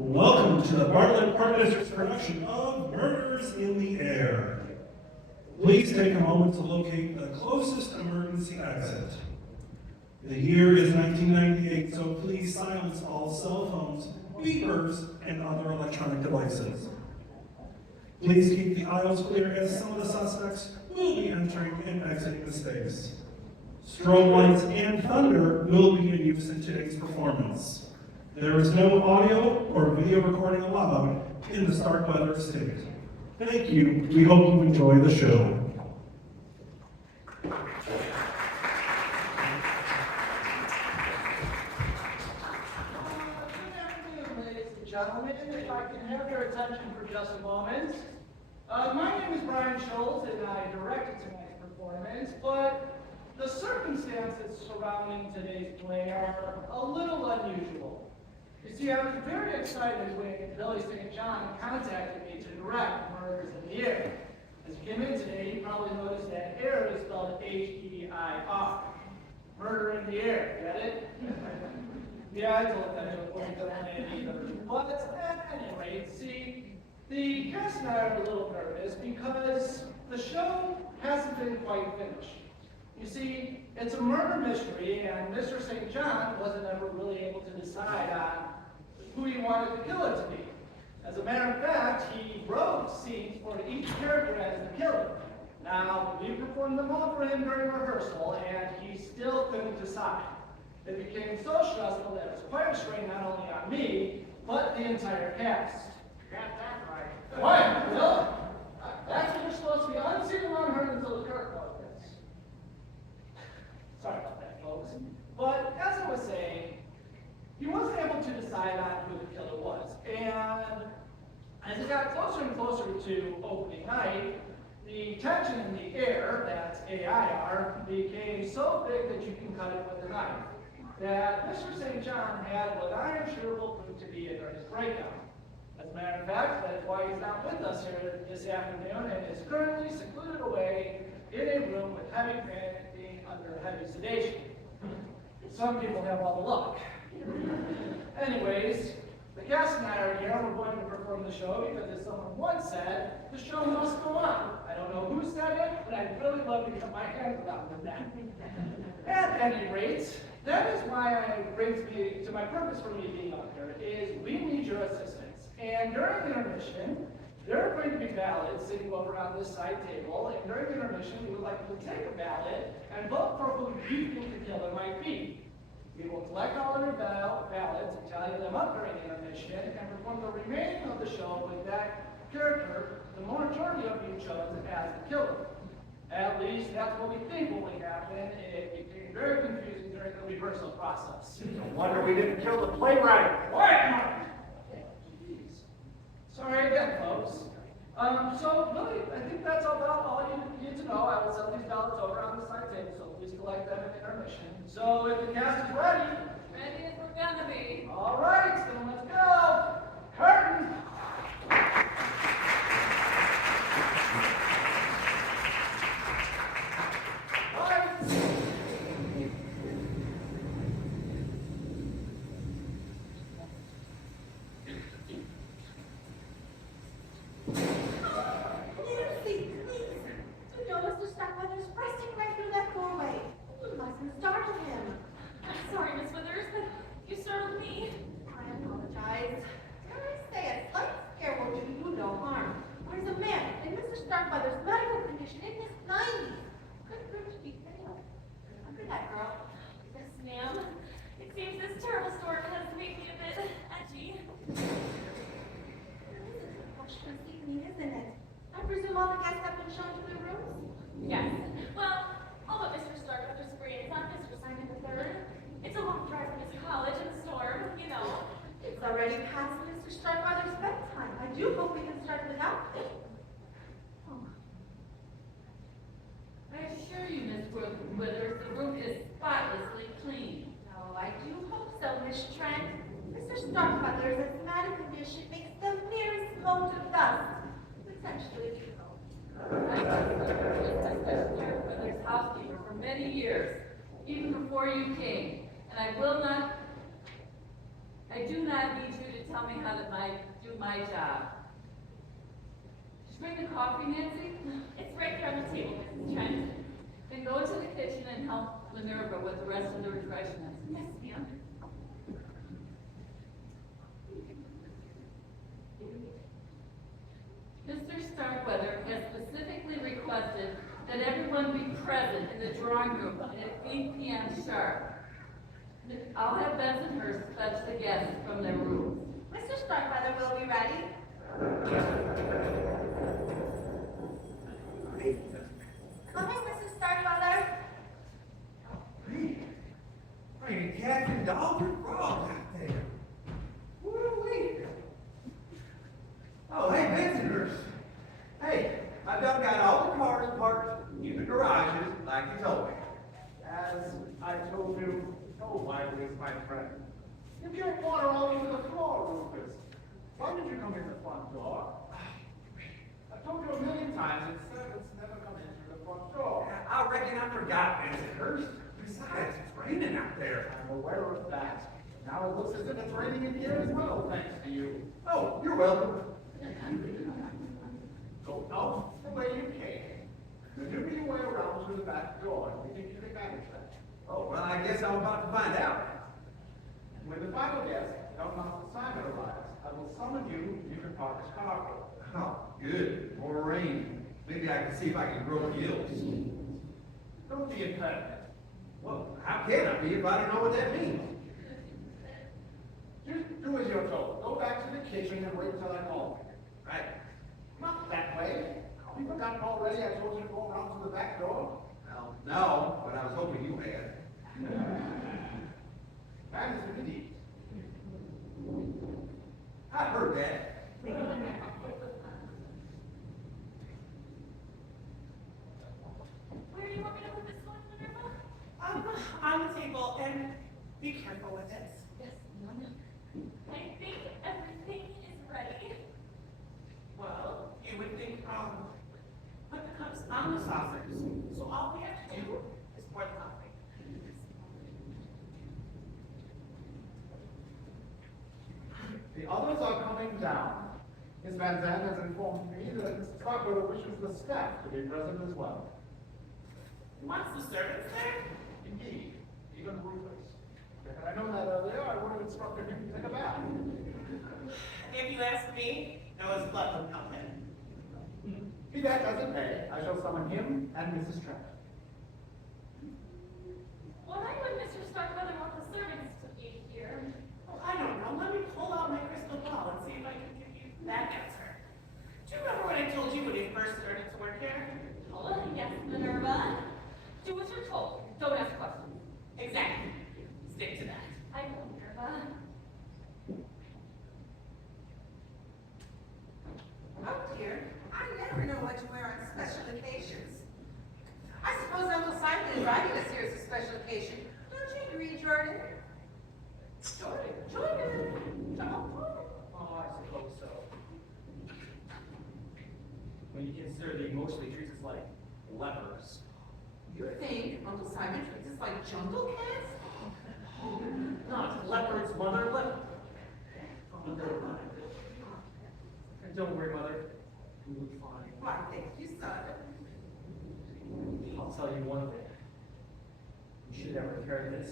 Welcome to the Bartlett Park District's production of Murders in the Air. Please take a moment to locate the closest emergency exit. The year is 1998, so please silence all cell phones, beepers, and other electronic devices. Please keep the aisles clear as some of the suspects will be entering and exiting the space. Strobe lights and thunder will be in use in today's performance. There is no audio or video recording allowed in the Starkweather estate. Thank you. We hope you enjoy the show. Good afternoon, ladies and gentlemen. If I can have your attention for just a moment. My name is Brian Schultz, and I directed tonight's performance, but the circumstances surrounding today's play are a little unusual. You see, I was very excited when Billy St. John contacted me to direct Murders in the Air. As you came in today, you probably noticed that Heir is spelled H-E-I-R. Murder in the Air, get it? Yeah, I told that joke wasn't going to land either. But at any rate, see, the cast and I are a little nervous because the show hasn't been quite finished. You see, it's a murder mystery, and Mr. St. John wasn't ever really able to decide on who he wanted the killer to be. As a matter of fact, he wrote scenes for each character as the killer. Now, we performed them all for him during rehearsal, and he still couldn't decide. It became so stressful that it was quite a strain not only on me, but the entire cast. Got that right. Quiet, Bill! That's what you're supposed to be unseen and unheard until the curtain opens. Sorry about that, folks. But as I was saying, he wasn't able to decide on who the killer was. And as it got closer and closer to opening night, the tension in the air, that's A-I-R, became so big that you can cut it with a knife. That Mr. St. John had what I am sure will prove to be a nervous breakdown. As a matter of fact, that is why he's not with us here this afternoon and is currently secluded away in a room with heavy panic being under heavy sedation. Some people have all the luck. Anyways, the cast and I are here. We're going to perform the show because, as someone once said, the show must go on. I don't know who said it, but I'd really love to get my hands around with that. At any rate, that is why it brings me to my purpose for me being up here, is we need your assistance. And during the intermission, there are going to be ballots sitting over on this side table, and during the intermission, we would like you to take a ballot and vote for who you think the killer might be. We will collect all of your ballots and tally them up during the intermission and perform the remaining of the show with that character the majority of you chose as the killer. At least that's what we think will happen. It became very confusing during the rehearsal process. No wonder we didn't kill the playwright. Quiet, Mark! Jeez. Sorry again, folks. So really, I think that's about all you need to know. I will send these ballots over on the side table, so please collect them in intermission. So if the cast is ready. Ready as we're gonna be. All right, then let's go. Curtain. Yes. Well, all but Mr. Starkweather's free. It's not Mr. Simon III. It's a long drive from his college in the storm, you know. It's already past Mr. Starkweather's bedtime. I do hope we can start without him. Oh. I assure you, Miss Withers, the room is spotlessly clean. Oh, I do hope so, Miss Trent. Mr. Starkweather's asthmatic condition makes the merest mote of dust. Potentially fatal. I've been Mr. Withers' housekeeper for many years, even before you came, and I do not need you to tell me how to I do my job. Did you bring the coffee, Nancy? It's right there on the table, Mrs. Trent. Then go into the kitchen and help Minerva with the rest of the refreshments. Yes, ma'am. Mr. Starkweather has specifically requested that everyone be present in the drawing room at 8 p.m. sharp. I'll have Bensonhurst fetch the guests from their rooms. Mr. Starkweather will be ready. Coming, Mrs. Starkweather. Hey, cats and dogs and frogs out there. Woo-wee. Oh, hey, Bensonhurst. Hey, I done got all the cars parked in the garages like you told me. As I told you, so widely, my friend. If you have water all over the floor, Rufus, why did you come in the front door? I've told you a million times that servants never come in through the front door. I reckon I forgot, Bensonhurst. Besides, it's raining out there. I'm aware of that. Now it looks as if it's raining in here as well, thanks to you. Oh, you're welcome. Go out the way you came. Maneuver your way around through the back door, and we think you can manage that. Oh, well, I guess I'm about to find out. When the final guest, Master Simon, arrives, I will summon you, and you can park his cargo. Oh, good. More rain. Maybe I can see if I can grow gills. Don't be impertinent. Well, how can I be if I don't know what that means? Just do as you're told. Go back to the kitchen and wait until I call you. Right. Not that way. You forgotten already I told you to go around to the back door? Well, no, but I was hoping you had. That is indeed. I heard that. Where do you want me to put this one, Minerva? On the table, and be careful with it. Yes, ma'am. I think everything is ready. Well, you would think, put the cups on the saucers. So all we have to do is pour the coffee. The others are coming down. Miss Van Zandt has informed me that Mr. Starkweather wishes the staff to be present as well. Wants the servants there? Indeed, even Rufus. Had I known that earlier, I would have instructed him to take a bath. If you ask me, there was blood from nothing. Be that as it may, I shall summon him and Mrs. Trent. Why would Mr. Starkweather want the servants to be here? Well, I don't know. Let me pull out my crystal ball and see if I can give you that answer. Do you remember what I told you when you first started to work here? Oh, yes, Minerva. Do what you're told. Don't ask questions. Exactly. Stick to that. I know, Minerva. Oh dear, I never know what to wear on special occasions. I suppose Uncle Simon is inviting us here as a special occasion. Don't you agree, Jordan? Jordan! Oh, I suppose so. When you consider that he mostly treats us like lepers. You think Uncle Simon treats us like jungle cats? Not leopards, mother, leopard. And don't worry, mother. We will be fine. Why, thank you, son. I'll tell you one thing. You should ever carry this.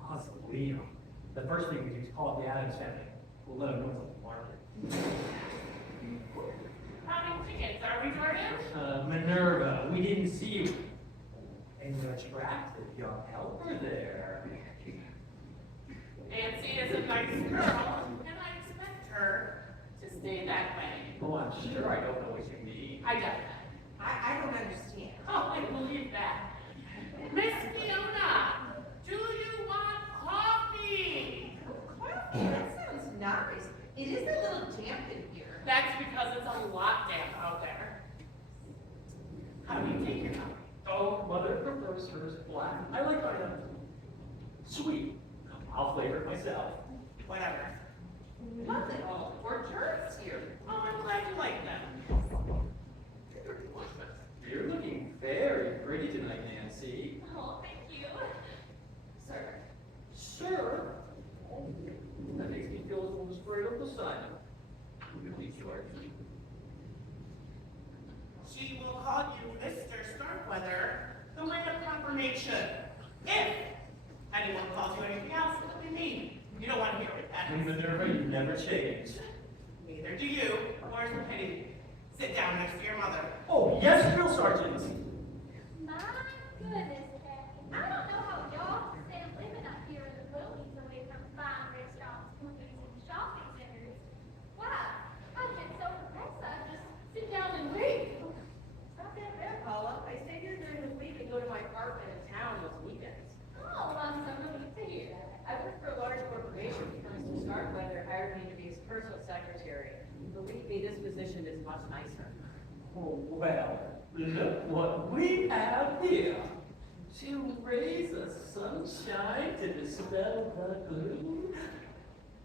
Possibly, the first thing we do is call up the Adams family. We'll let them know it's a market. How many tickets are we, Jordan? Minerva, we didn't see you. And you attracted young helper there. Nancy is a nice girl, and I expect her to stay that way. Oh, I'm sure I don't know what you mean. I doubt that. I don't understand. Oh, I believe that. Miss Fiona, do you want coffee? Coffee? That sounds nice. It is a little damp in here. That's because it's a lot damp out there. How do you take your coffee? Oh, mother prefers hers black. I like mine sweet. I'll flavor it myself. Whatever. Nothing. Oh, hors d'oeuvres here. Oh, I'm glad you like them. You're looking very pretty tonight, Nancy. Oh, thank you. Sir. Sir? Oh, that makes me feel as though I'm straight up the son, really short. She will call you Mr. Starkweather, the way of confirmation. If anyone calls you anything else, it'll be me. You don't want to hear it. Minerva, you never change. Neither do you. Where's the pity? Sit down next to your mother. Oh, yes, Drill Sergeant. My goodness, Kathy. I don't know how y'all can stand living up here in the boonies away from fine restaurants, movies, and shopping centers. Why? I get so depressed I just sit down and wait. Not that bad, Paula. I stay here during the week and go to my apartment in town those weekends. Oh, I'm so relieved to hear that. I work for a large corporation before Mr. Starkweather hired me to be his personal secretary. Believe me, this position is much nicer. Oh, well, look what we have here. To raise the sunshine, to dispel the gloom.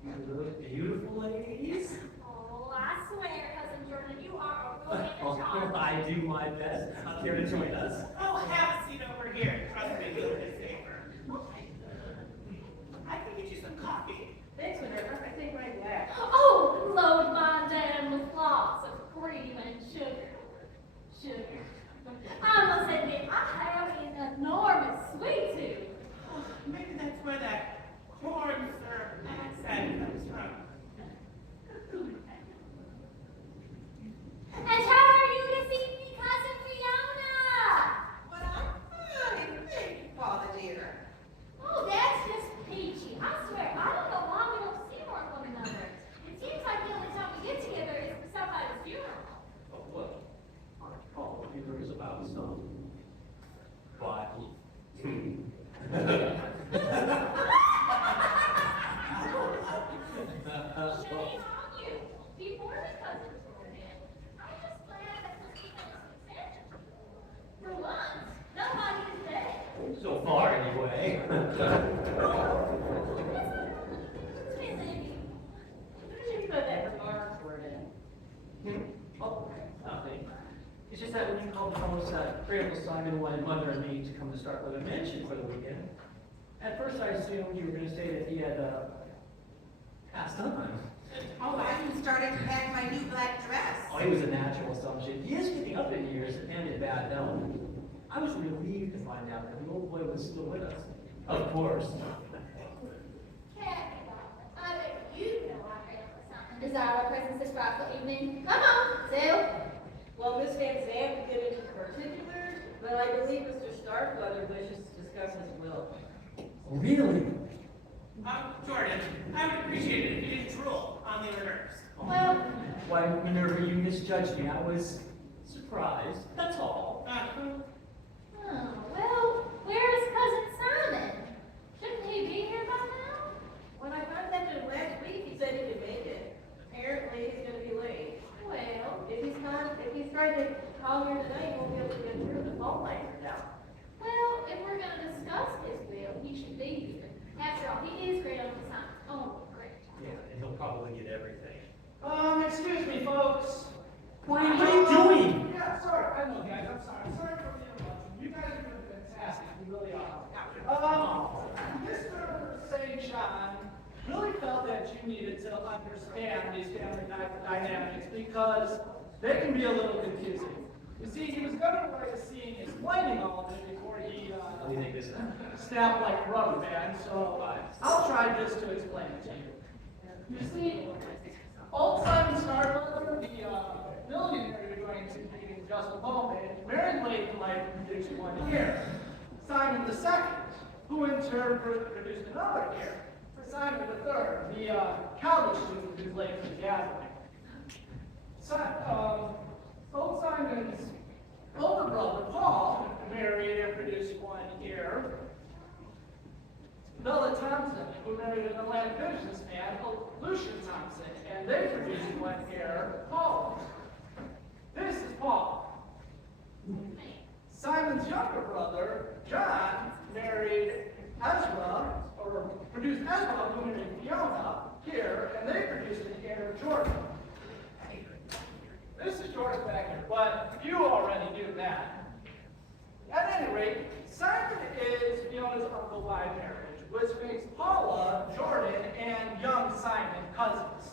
You look beautiful, ladies. Oh, I swear, Cousin Jordan, you are a really Oh, charm. I do my best. Here to join us. Oh, have a seat over here. Trust me, you'll get safer. I can get you some coffee. Thanks, Minerva. I take my glass. Oh, load mine down with lots of cream and sugar. Sugar. I must admit, I have an enormous sweet tooth. Oh, maybe that's where that corn syrup accent comes from. And how are you this evening, Cousin Fiona? Well, I'm fine. Thank you, Paula dear. Oh, that's just peachy. I swear, I don't know why we don't see more of one another. It seems like the only time we get together is for somebody's funeral. Oh, well, aren't all funerals about some Bible? Shame on you. Before the cousins were in, I'm just glad that the people is consented. For once, nobody is dead. So far, anyway. Who did you put that remarks word in? Oh, nothing. It's just that when you called the house, Critical Simon wanted Mother and me to come to Starkweather Mansion for the weekend. At first, I assumed you were going to say that he had passed on. Oh, I even started to pack my new black dress. Oh, it was a natural assumption. He is getting up in years and in bad health. I was relieved to find out that the old boy was still with us. Of course. Kathy, I bet you know I read for something. Desire our presence this frightful evening. Come on, Sue. Well, Miss Van Zandt will get into particulars, but I believe Mr. Starkweather wishes to discuss his will. Really? Jordan, I would appreciate it if you didn't drool on the hors d'oeuvres. Well, Why, Minerva, you misjudged me. I was surprised. That's all. oh, well, where is Cousin Simon? Shouldn't he be here by now? When I contacted him last week, he said he could make it. Apparently, he's going to be late. Well, If he's trying to call here today, he won't be able to get through. The phone lines are down. well, if we're going to discuss his will, he should be here. After all, he is great Uncle Simon's only grandchild. Yeah, and he'll probably get everything. Excuse me, folks. What are you doing? Yeah, sorry. I know, guys. I'm sorry. Sorry for the interruption. You guys are doing fantastic. You really are. Mr. St. John really felt that you needed to understand these family dynamics because they can be a little confusing. You see, he was going to write a scene explaining all of it before he What do you think this is? snapped like a rubber band, so I'll try just to explain it to you. You see, old Simon Starkweather, the millionaire you're going to meet in just a moment, married late in life and produced one heir. Simon II, who in turn produced another heir. For Simon III, the college student who's late for the gathering. Old Simon's older brother, Paul, married and produced one heir. Bella Thompson, who married an Atlantic businessman, Lucian Thompson, and they produced one heir, Paul. This is Paul. Simon's younger brother, John, married Ezra, or produced Ezra, who married Fiona, here, and they produced an heir, Jordan. This is Jordan back here, but you already knew that. At any rate, Simon is Fiona's uncle by marriage, which makes Paula, Jordan, and young Simon cousins.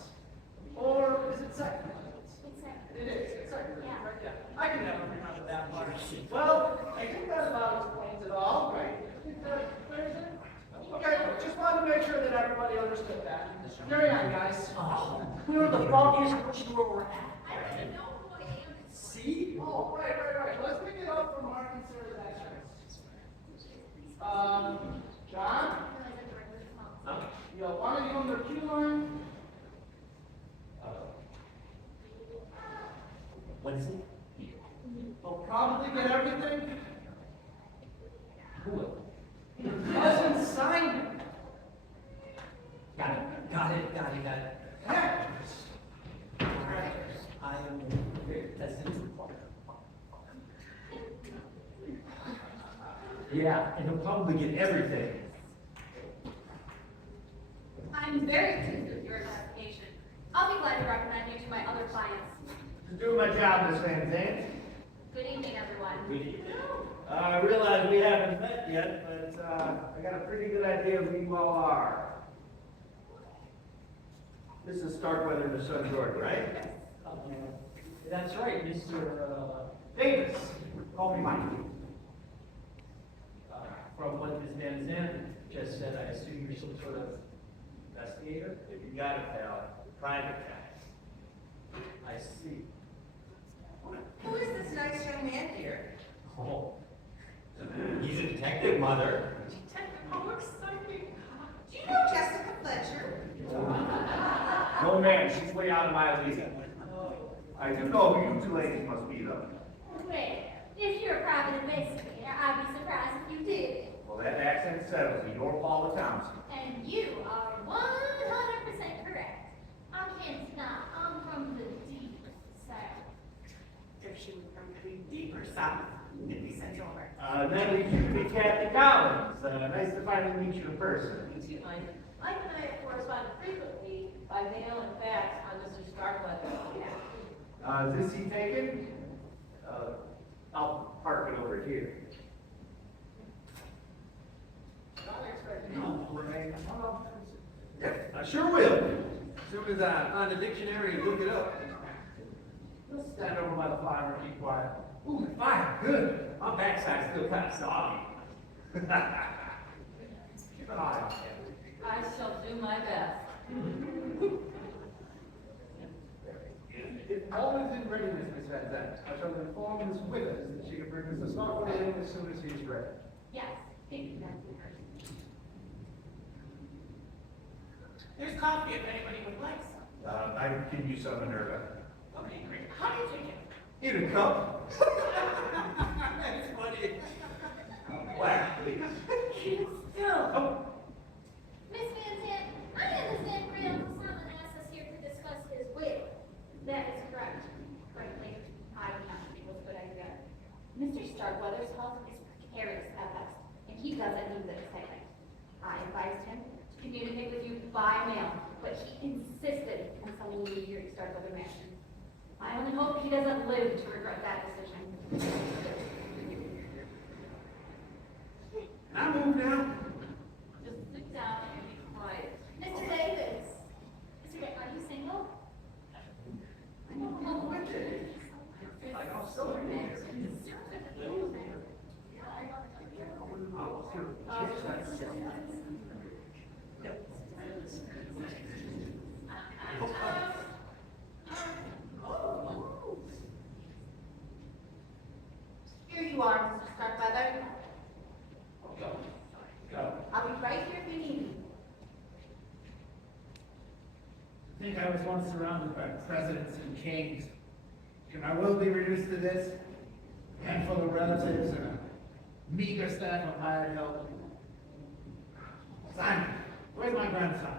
Where the fuck is what you were at? I don't even know who I am. See? Oh, right. Let's pick it up from Mark and Sarah's actions. John? Huh? You want to give them their cue line? What is it? They'll probably get everything. Who will? Cousin Simon. Got it. Heck. I am very pleasant. Yeah, and he'll probably get everything. I'm very pleased with your investigation. I'll be glad to recommend you to my other clients. To do my job, Miss Van Zandt. Good evening, everyone. Good evening. I realize we haven't met yet, but I got a pretty good idea of who you all are. This is Starkweather and his son George, right? That's right, Mr. Davis. Call me Mike. From what Ms. Van Zandt just said, I assume you're some sort of investigator? You got it, pal. Private guy. I see. Who is this nice young man here? Oh, He's a detective, Mother. Detective, how exciting. Do you know Jessica Fletcher? No, ma'am, she's way out of my league. I do know who you two ladies must be, though. Well, if you're a private investigator, I'd be surprised if you did. Well, that accent settles me. You're Paula Thompson. And you are 100% correct. I can't deny I'm from the deep south. If she were from the deeper south, it'd be sent over. That leaves you to be Kathy Collins. Nice to finally meet you in person. Mike and I have corresponded frequently by mail and fax on Mr. Starkweather. Is this seat taken? I'll park it over here. Yeah, I sure will. As soon as I find the dictionary and look it up. Let's stand over by the fire and be quiet. Ooh, the fire, good. My backside's still kind of soggy. Keep an eye on it. I shall do my best. If all is in readiness, Miss Van Zandt, I shall inform Miss Withers that she can bring Mr. Starkweather in as soon as he is ready. Yes, thank you, Nancy. There's coffee if anybody would like some. I can use some Minerva. Okay, great. How do you take it? In a cup. That's funny. Black, please. Still. Oh, Miss Van Zandt, I understand Real Simon asked us here to discuss his will. That is correct. Frankly, I do not think it was a good idea. Mr. Starkweather's health is precarious at best, and he doesn't need this payment. I advised him to communicate with you by mail, but he insisted on sending you here to Starkweather Mansion. I only hope he doesn't live to regret that decision. I move now. Just sit down and be quiet. Mr. Davis, Mr. Davis, are you single? Like I'll still be here. Here you are, Mr. Starkweather. Go. I'll be right here if you need me. I think I was once surrounded by presidents and kings. Can my will be reduced to this? A handful of relatives and a meager staff of hired help? Simon, where's my grandson?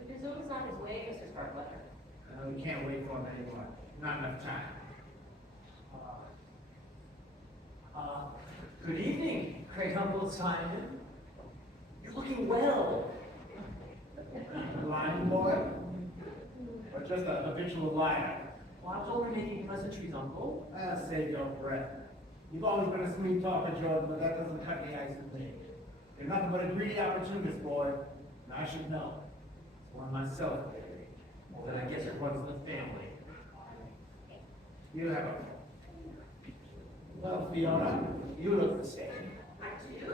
The presume's not his way, Mr. Starkweather. We can't wait for him anymore. Not enough time. Good evening, great Uncle Simon. You're looking well. Lying boy? Or just a habitual liar? Well, I was only making pleasantries, Uncle. Save your breath. You've always been a sweet talker, George, but that doesn't cut the ice with me. You're nothing but a greedy opportunist, boy. And I should know. It's one myself, baby. Well, then I guess it runs in the family. You have a... Well, Fiona, you look the same. I do?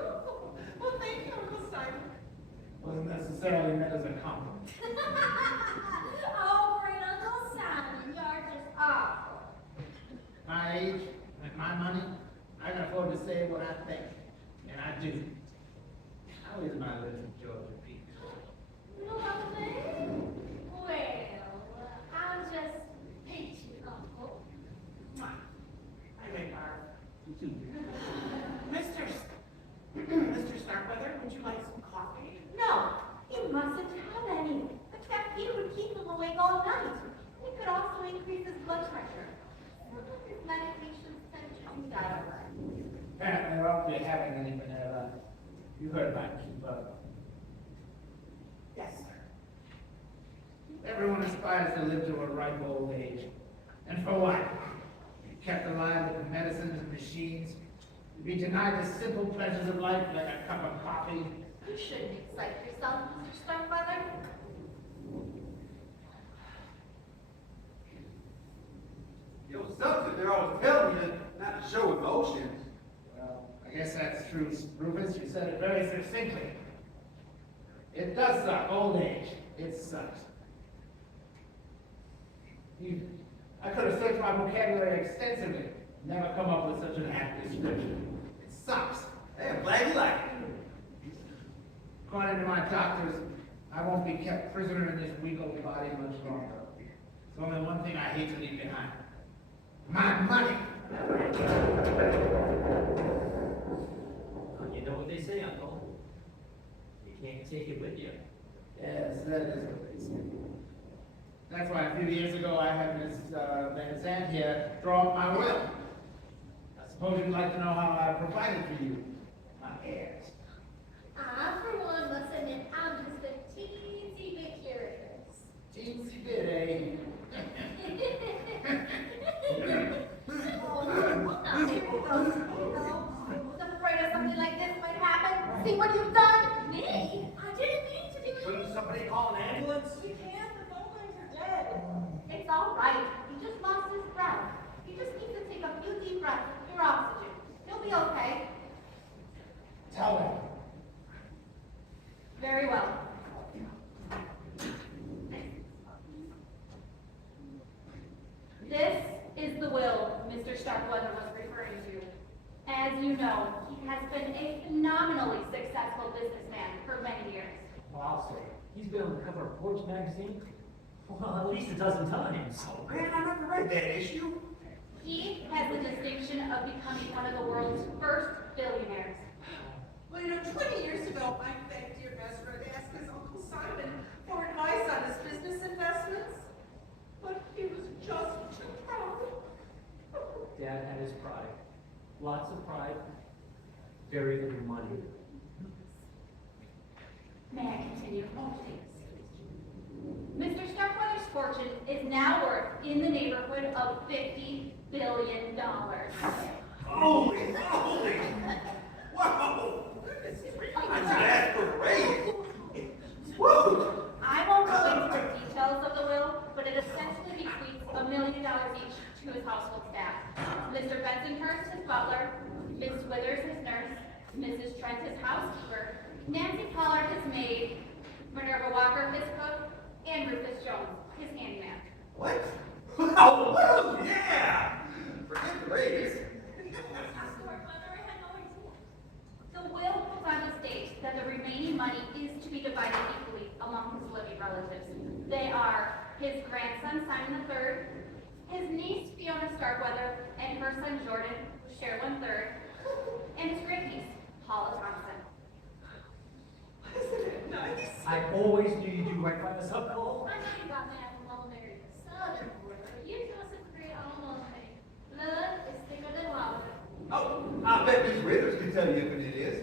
Well, thank you, Uncle Simon. Wasn't necessarily meant as a compliment. Oh, say what I think, and I do. How is my little Georgia Peach? Lovely. Well, I'll just paint you, Uncle. I beg pardon. Mr. Starkweather, would you like some coffee? No, he mustn't have any. The caffeine would keep him awake all night. It could also increase his blood pressure. Some of his medications tend to do that over. Apparently, I won't be having any vanilla. You heard about keep up. Yes, sir. Everyone aspires to live to a ripe old age. And for what? Kept alive with medicines and machines. To be denied the simple pleasures of life like a cup of coffee. You shouldn't excite yourself, Mr. Starkweather. Yo, something they're always telling you not to show emotions. Well, I guess that's true, Rufus. You said it very succinctly. It does suck, old age. It sucks. I could have searched my vocabulary extensively. Never come up with such an apt description. It sucks. Hey, I'm glad you like it. According to my doctors, I won't be kept prisoner in this weak old body much longer. There's only one thing I hate to leave behind. My money! You know what they say, Uncle? You can't take it with you. Yes, that is what they say. That's why a few years ago I had Miss Van Zandt here draw up my will. I suppose you'd like to know how I provided for you, my heirs. I, for one, must admit I'm just a teensy bit curious. Teensy bit, eh? Oh, now here we go. I was afraid of something like this might happen. See what you've done? Me? I didn't mean to do Couldn't it. somebody call an ambulance? We can't, the buildings are dead. It's all right. He just lost his breath. He just needs to take a few deep breaths of pure oxygen. He'll be okay. Tell them. Very well. This is the will Mr. Starkweather was referring to. As you know, he has been a phenomenally successful businessman for many years. Well, I'll say, he's been on the cover of Forbes magazine, well, at least a dozen times. Oh man, I never read that issue. He has the distinction of becoming one of the world's first billionaires. Well, 20 years ago, I begged dear Ezra to ask his Uncle Simon for advice on his business investments, but he was just too proud. Dad had his pride. Lots of pride, very little money. May I continue? Oh, please. Mr. Starkweather's fortune is now worth in the neighborhood of $50 billion. Holy moly! Wow! I should ask for a raise. Woo! I won't go into the details of the will, but it essentially bequeaths $1 million each to his household staff. Mr. Bensonhurst, his butler, Miss Withers, his nurse, Mrs. Trent, his housekeeper, Nancy Pollard, his maid, Minerva Walker, his cook, and Rufus Jones, his handyman. What? Oh, well, yeah! Forget the raise. The will goes on to state that the remaining money is to be divided equally among his living relatives. They are his grandson, Simon III, his niece, Fiona Starkweather, and her son, Jordan, who share 1/3, and his grandniece, Paula Thompson. Isn't it nice? I always knew you'd do right by us, Uncle. I know you got mad when Mama married a Southern boy, but you Joseph Grey all me. Blood is thicker than water. Oh, I bet Miss Withers can tell you if it is.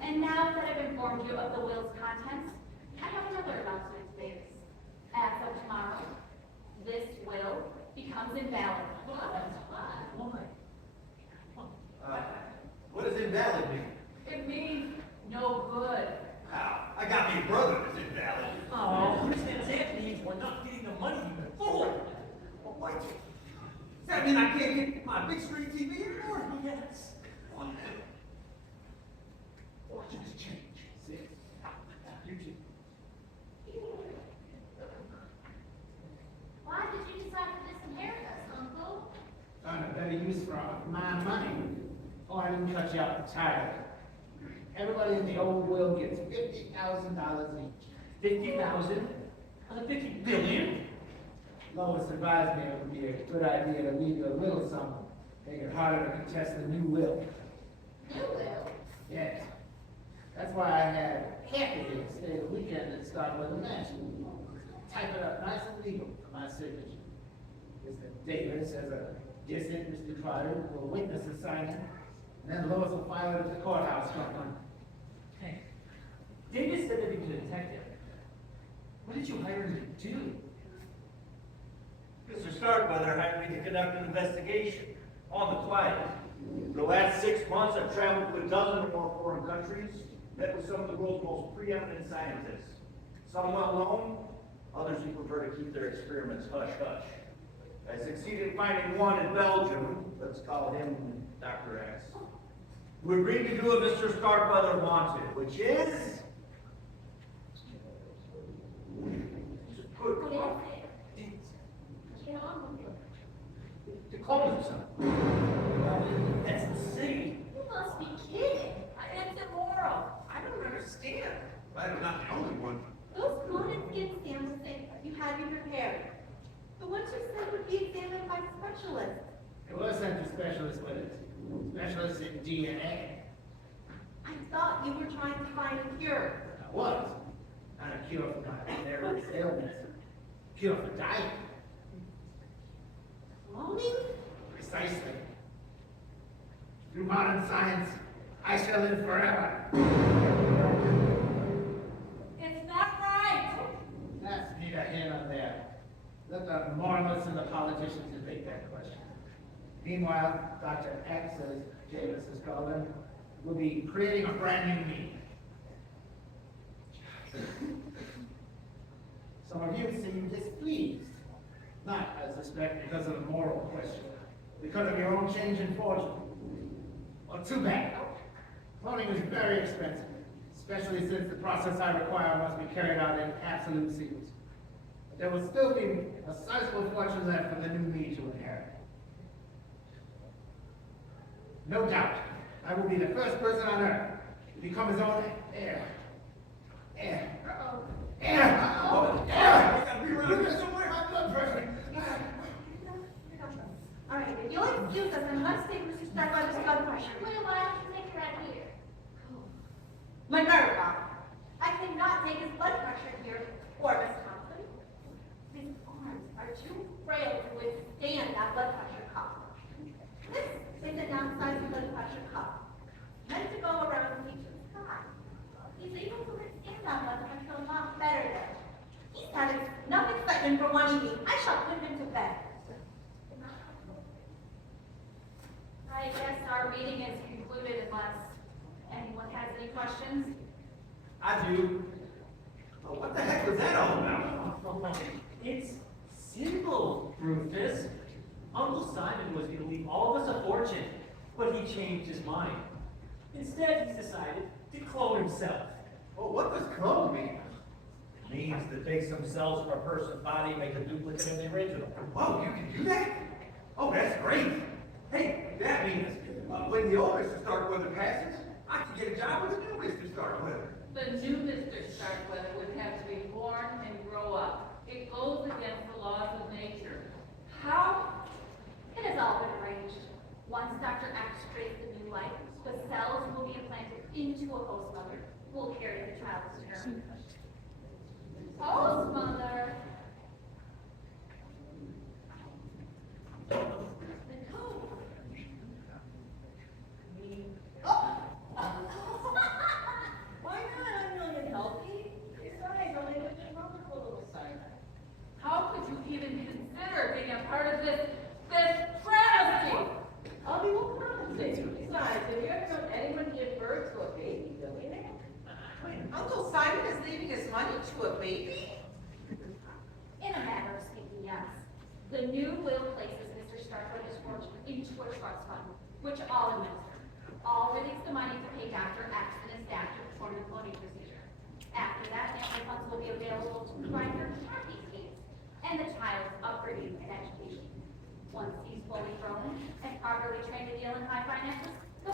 And now that I've informed you of the will's contents, I have another announcement to make. As of tomorrow, this will becomes invalid. Why? What does invalid mean? It means no good. Wow, I got me a brother that's invalid. Oh, Miss Van Zandt means we're not getting the money you can afford. What? Does that mean I can't get my big screen TV anymore? Yes. Fortunes change. See? You too. Why did you decide to disinherit us, Uncle? Find a better use for my money. Oh, I didn't cut you out entirely. Everybody in the old will gets $50,000 each. 50,000? Out of 50 billion? Lois advised me it would be a good idea to leave you a little something, make it harder to contest the new will. You will. Yes. That's why I had half a day stay the weekend and start with a mansion. Type it up nice and legal for my signature. Mr. Davis, as a disinterested party, will witness the signing, and then Lois will file it at the courthouse front line. Hey, Davis said that he was a detective. What did you hire him to do? Mr. Starkweather hired me to conduct an investigation on the quiet. For the last 6 months, I've traveled to a dozen or more foreign countries, met with some of the world's most preeminent scientists. Some well known, others who prefer to keep their experiments hush-hush. I succeeded in finding one in Belgium, let's call him Dr. X, who agreed to do what Mr. Starkweather wanted, which is... What is it? Get on with it. to clone himself. That's the city. You must be kidding. It's immoral. I don't understand. I'm not the only one. Those cloned skin samples that you had me prepared, the ones you said would be examined by specialists. It was sent to specialists, but it's specialists in DNA. I thought you were trying to find a cure. I was. Not a cure for my various ailments. Cure for dying. Cloning? Precisely. Through modern science, I shall live forever. It's not right. That's neither here nor there. Let the moralists and the politicians debate that question. Meanwhile, Dr. X, as Davis has called him, will be creating a brand new me. Some of you seem displeased. Not, I suspect, because of the moral question, because of your own change in fortune. Well, too bad. Cloning is very expensive, especially since the process I require must be carried out in absolute secrecy. But there will still be a sizable fortune left for the new me to inherit. No doubt, I will be the first person on earth to become his own heir. Heir. Uh-oh. Heir! Oh, Heir! I gotta be around here somewhere. My blood pressure. All right, if you'll excuse us, and let's take Mr. Starkweather's blood pressure. Well, why don't you take her out here? Minerva, I cannot take his blood pressure here, or Miss Thompson. His arms are too frail to withstand that blood pressure cuff. This is a downsized blood pressure cuff, meant to go around each of the sky. He's able to withstand that blood pressure a lot better than. He's had enough excitement for one evening. I shall put him to bed. I guess our meeting is concluded unless anyone has any questions. I do. Oh, what the heck was that all about? Oh, it's simple, Rufus. Uncle Simon was going to leave all of us a fortune, but he changed his mind. Instead, he's decided to clone himself. Well, what does clone mean? It means that take some cells from a person's body, make a duplicate of the original. Whoa, you can do that? Oh, that's great. Hey, that means when the old Mr. Starkweather passes, I can get a job with the new Mr. Starkweather. The new Mr. Starkweather would have to be born and grow up. It goes against the laws of nature. How? It has all been arranged. Once Dr. X creates the new life, the cells will be implanted into a host mother who will carry the child's germ. Host mother. Why not? I'm young and healthy. Besides, I'll make it wonderful little Simon. How could you even consider being a part of this travesty? I'll be well compensated. Besides, have you ever known anyone give birth to a baby billionaire? Wait, Uncle Simon is leaving his money to a baby? In a matter of speaking, yes. The new will places Mr. Starkweather's fortune into a trust fund, which I'll administer. I'll release the money to pay Dr. X and his staff to perform the cloning procedure. After that, family funds will be available to provide for Kathy's needs and the child's upbringing and education. Once he's fully grown and properly trained to deal in high finances, the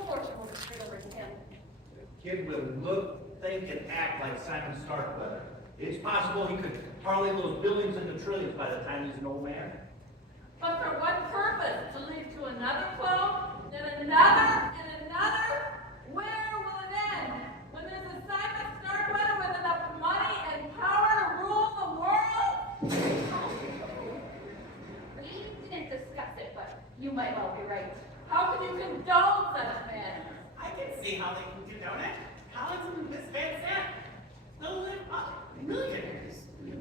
kid would look, think, and act like Simon Starkweather. It's possible he could parlay those billions into trillions by the time he's an old man. But for what purpose? To lead to another quote, then another, and another? Where will it end? When there's a Simon Starkweather with enough money and power to rule the world? We didn't discuss it, but you might well be right. How can you condone such a man? I can see how they can condone it. Collins and Miss Van Sant, they'll live up millionaires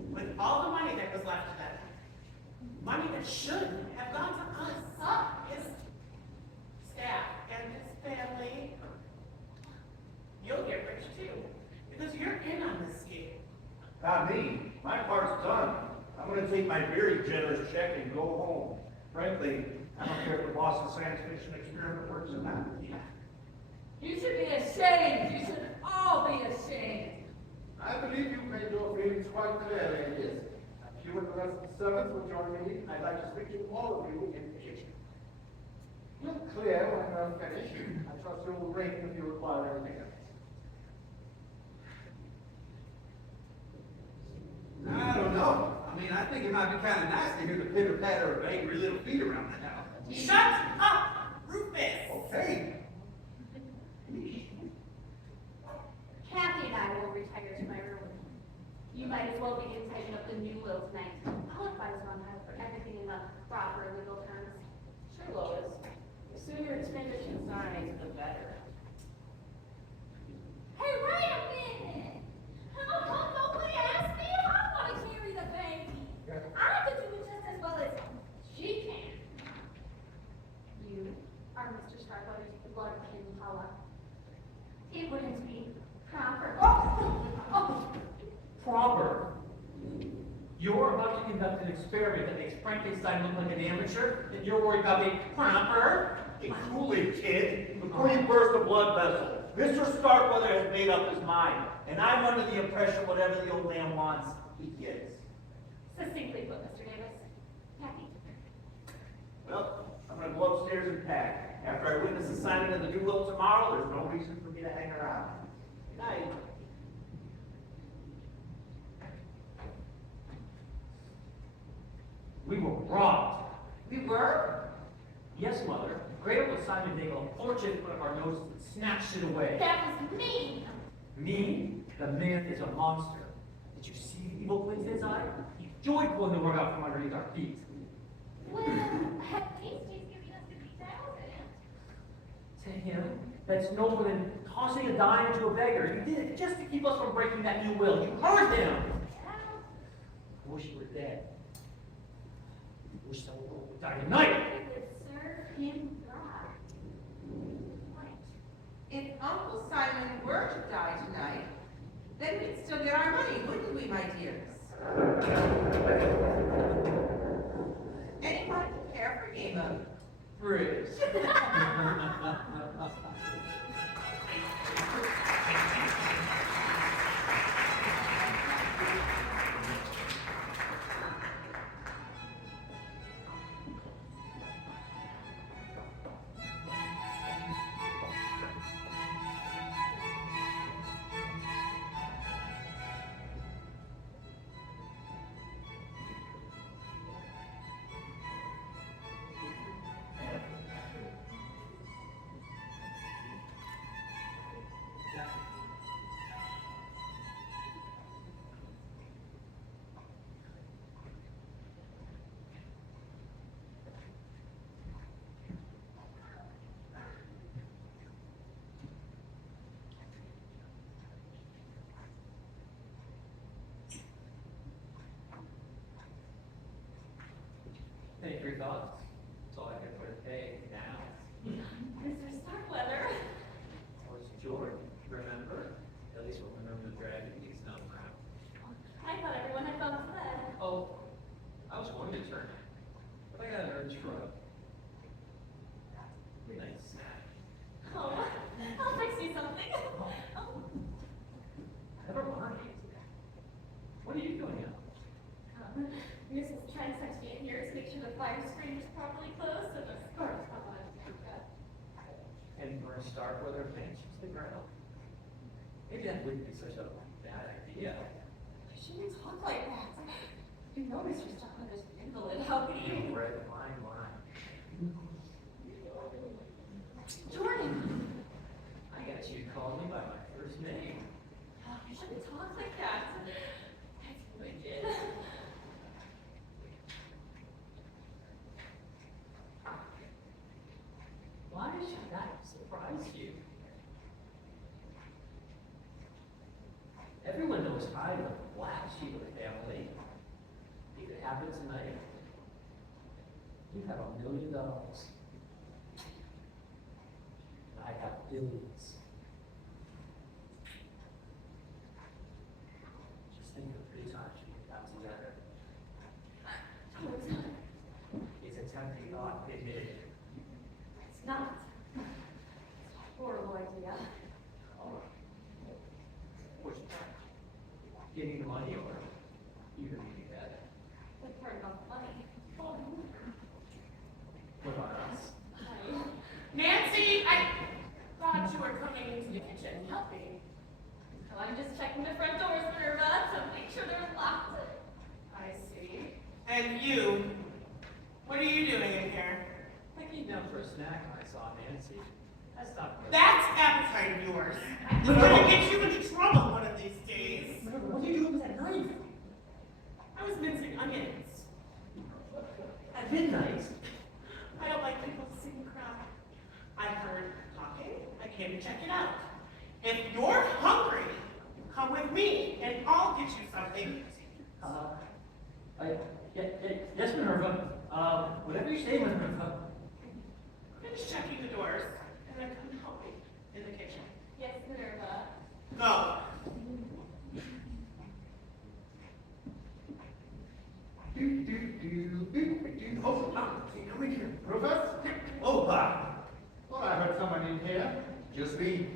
with all the money that was left to them. Money that should have gone to us, his staff, and his family. You'll get rich too, because you're in on this scheme. Not me. My part's done. I'm gonna take my very generous check and go home. Frankly, I don't care if the Boston science fiction experiment works or not. You should be ashamed. You should all be ashamed. I believe you made your feelings quite clear, ladies. If you and the rest of the servants will join me, I'd like to speak to all of you in the kitchen. You're clear when you're finished. I trust you'll ring if you require anything else. I don't know. I mean, I think it might be kind of nice to hear the pitter patter of angry little feet around the house. Shut up, Rufus! Okay. Kathy and I will retire to my room. You might as well begin typing up the new will tonight. I'll advise Ron how to put everything in the proper legal terms. Sure, Lois. The sooner it's finished and signed, the better. Hey, wait a minute! How come nobody asked me if I want to carry the baby? I could do it just as well as she can. You are Mr. Starkweather's blood kin, Paula. It wouldn't be proper. Proper. You're about to conduct an experiment that makes Frankenstein look like an amateur, and you're worried about being proper? Hey, coolly, kid. Before you burst a blood vessel, Mr. Starkweather has made up his mind, and I'm under the impression whatever the old man wants, he gets. Succinctly put, Mr. Davis. Kathy. Well, I'm gonna go upstairs and pack. After I witness the signing of the new will tomorrow, there's no reason for me to hang around. Good night. We were robbed. We were? Yes, Mother. Great Uncle Simon made a fortune in front of our noses and snatched it away. That was me. Me? The man is a monster. Did you see the evil glint in his eye? He enjoyed pulling the rug out from underneath our feet. Well, at least he's giving us $50,000. To him, that's no more than tossing a dime to a beggar. He did it just to keep us from breaking that new will. You heard him! I wish he were dead. I wish someone would die tonight. It would serve him right. If Uncle Simon were to die tonight, then we'd still get our money, wouldn't we, my dears? Anyone care for a game of Bridge. Any free thoughts? That's all I can for today. Now. Mr. Starkweather. Horse George, remember? At least we'll remember the dragon he's not around. I thought everyone had gone to bed. Oh, I was going to turn, but I got an urge for a nice snack. Oh, I'll fix you something. Oh. Never mind. What are you doing now? Mrs. trying to touch me in here to make sure the fire screen is properly closed and the scarf on. And burn Starkweather benches the ground. maybe that wouldn't be such a bad idea. You shouldn't talk like that. You know Mr. Starkweather's an invalid. How could You you? read my mind. Jordan! I got you to call me by my first name. Oh, you shouldn't talk like that. That's wicked. Why should that surprise you? Everyone knows I'm the black sheep of the family. If it happened tonight, you have $1 million. I have billions. Just think of the times we got together. It's a tempting thought, admit it. It's not. It's a horrible idea. Oh. Which part? Getting the money or you gonna be dead? What part about the money? What about us? Hi. Nancy, I thought you were coming into the kitchen helping. Oh, I'm just checking the front doors, Minerva, to make sure they're locked. I see. And you, what are you doing in here? I came down for a snack and I saw Nancy. That's not good. That's appetite of yours. I'm gonna get you into trouble one of these days. What are you doing with that knife? I was mincing onions. At midnight? I don't like people to see me cry. I heard talking. I came to check it out. If you're hungry, come with me and I'll get you something. Yes, Minerva. Whatever you say, Minerva. Finish checking the doors and then come help me in the kitchen. Yes, Minerva. Go. Oh, come in here. Rufus? Oh, Bob. Well, I heard someone in here. Just me.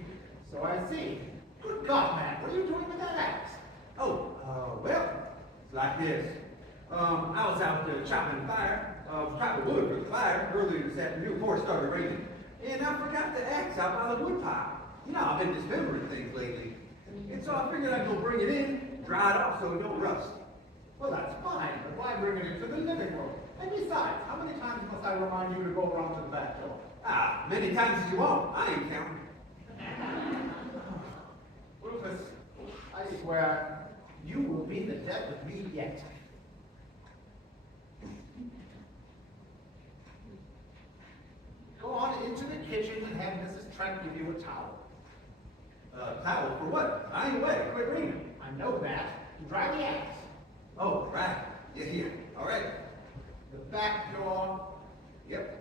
So I see. Good God, man, what are you doing with that axe? Oh, well, it's like this. I was out chopping wood for the fire earlier this afternoon before it started raining. And I forgot the axe out by the wood pile. You know, I've been dismembering things lately. And so I figured I'd go bring it in, dry it off so it don't rust. Well, that's fine, but why bring it into the living room? And besides, how many times must I remind you to go around to the back door? Many times as you want. I ain't counting. Rufus, I swear, you will be the death of me yet. Go on into the kitchen and have Mrs. Trent give you a towel. Towel for what? I ain't wet. Quit raining. I know that. To dry the axe. Oh, right. Yeah, here. All right. The back door. Yep.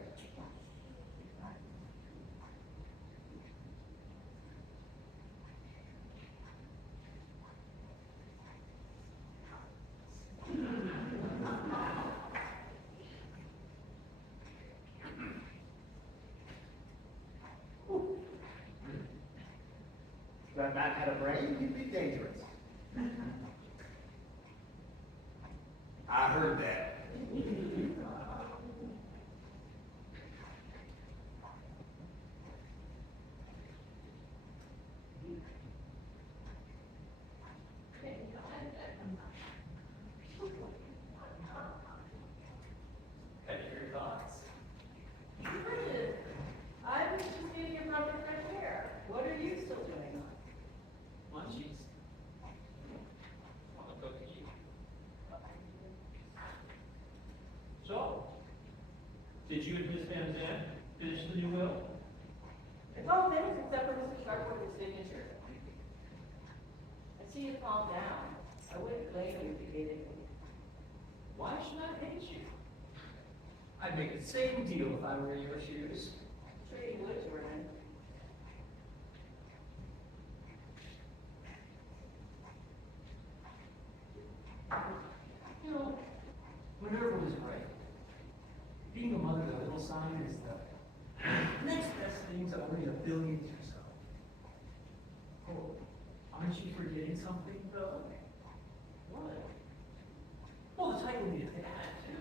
If that man had a brain, he'd be dangerous. I heard that. Any of your thoughts? Bridget, I was just getting a proper fresh air. What are you still doing? Munchies. Want a cookie? So, did you and Miss Van Zandt finish the new will? It's all finished except for Mr. Sharpwood's signature. I see you calm down. I wouldn't blame you if you did it. Why should I hate you? I'd make the same deal if I were in your shoes. Sure you would, Jordan. You know, Minerva was right. Being a mother of a little sign is the next best thing to owning $1 billion yourself. Oh, aren't you forgetting something, though? What? Well, the title needed to add to.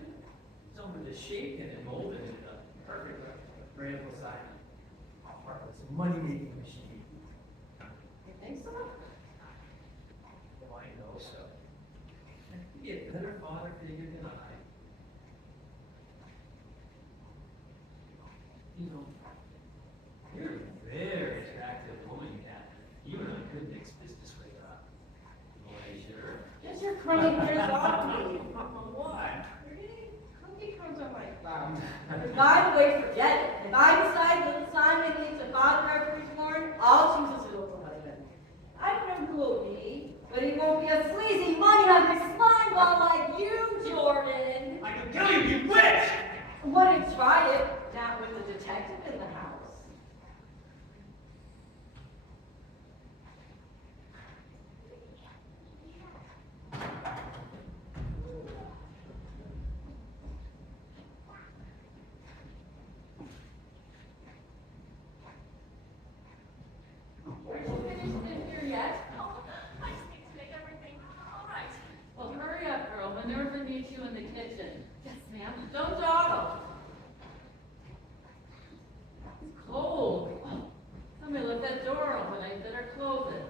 Someone to shape it and mold it into the perfect grandpa sign. A heartless money-making machine. You think so? You know, you're a very attractive woman, Captain. You and I could mix business with boy, sure. Get your crummy fingers off me. Why? You're getting cookie crumbs on my thumb. And by the way, forget it. If I decide little Simon needs a father after he's born, I'll choose a suitable husband. I don't know who will be, but he won't be a sleazy, money-hungry slime ball like you, Jordan. I can kill you, you witch! Wouldn't try it, not with a detective in the house. Are you finished in here yet? Oh, I just need to make everything all right. Well, hurry up, girl. Minerva needs you in the kitchen. Yes, ma'am. Don't dawdle. It's cold. Oh, somebody left that door open. I better close it.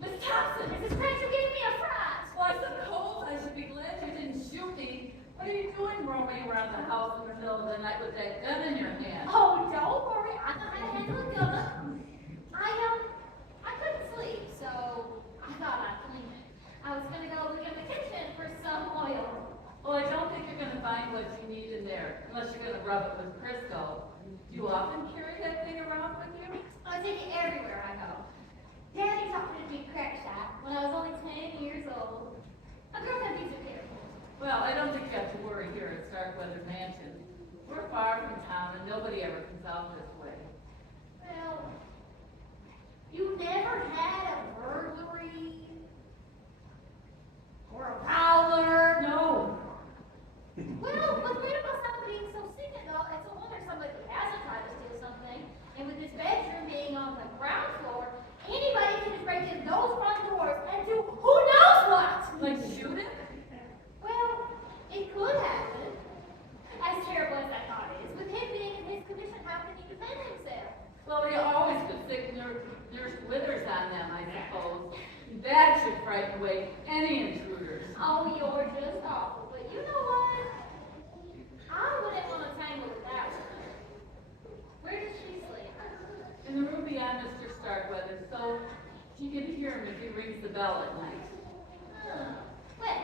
Miss Thompson! Mrs. Prince, you gave me a fright. Well, I suppose I should be glad you didn't shoot me. What are you doing roaming around the house in the middle of the night with that gun in your hand? Oh, don't worry. I know how to handle a gun. I couldn't sleep, so I thought I'd clean it. I was gonna go look in the kitchen for some oil. Well, I don't think you're going to find what you need in there, unless you're going to rub it with Crisco. Do you often carry that thing around with you? I take it everywhere I go. Daddy taught me to be crack shot when I was only 10 years old. A girl that needs a careful. Well, I don't think you have to worry here at Starkweather Mansion. We're far from town, and nobody ever comes out this way. Well, you never had a burglary or a prowler? No. Well, what's weird about something being so secret though, it's a wonder somebody hasn't tried to steal something. And with this bedroom being on the ground floor, anybody can just break in those front doors and do who knows what! Like shoot it? Well, it could happen. As terrible as that thought is, with him being in his condition, how can he defend himself? Well, we always put sick Nurse Withers on them, I suppose. That should frighten away any intruders. Oh, you're just awful. But you know what? I wouldn't want to tangle with that one. Where does she sleep? In the room beyond Mr. Starkweather, so she can hear him if he rings the bell at night. Well,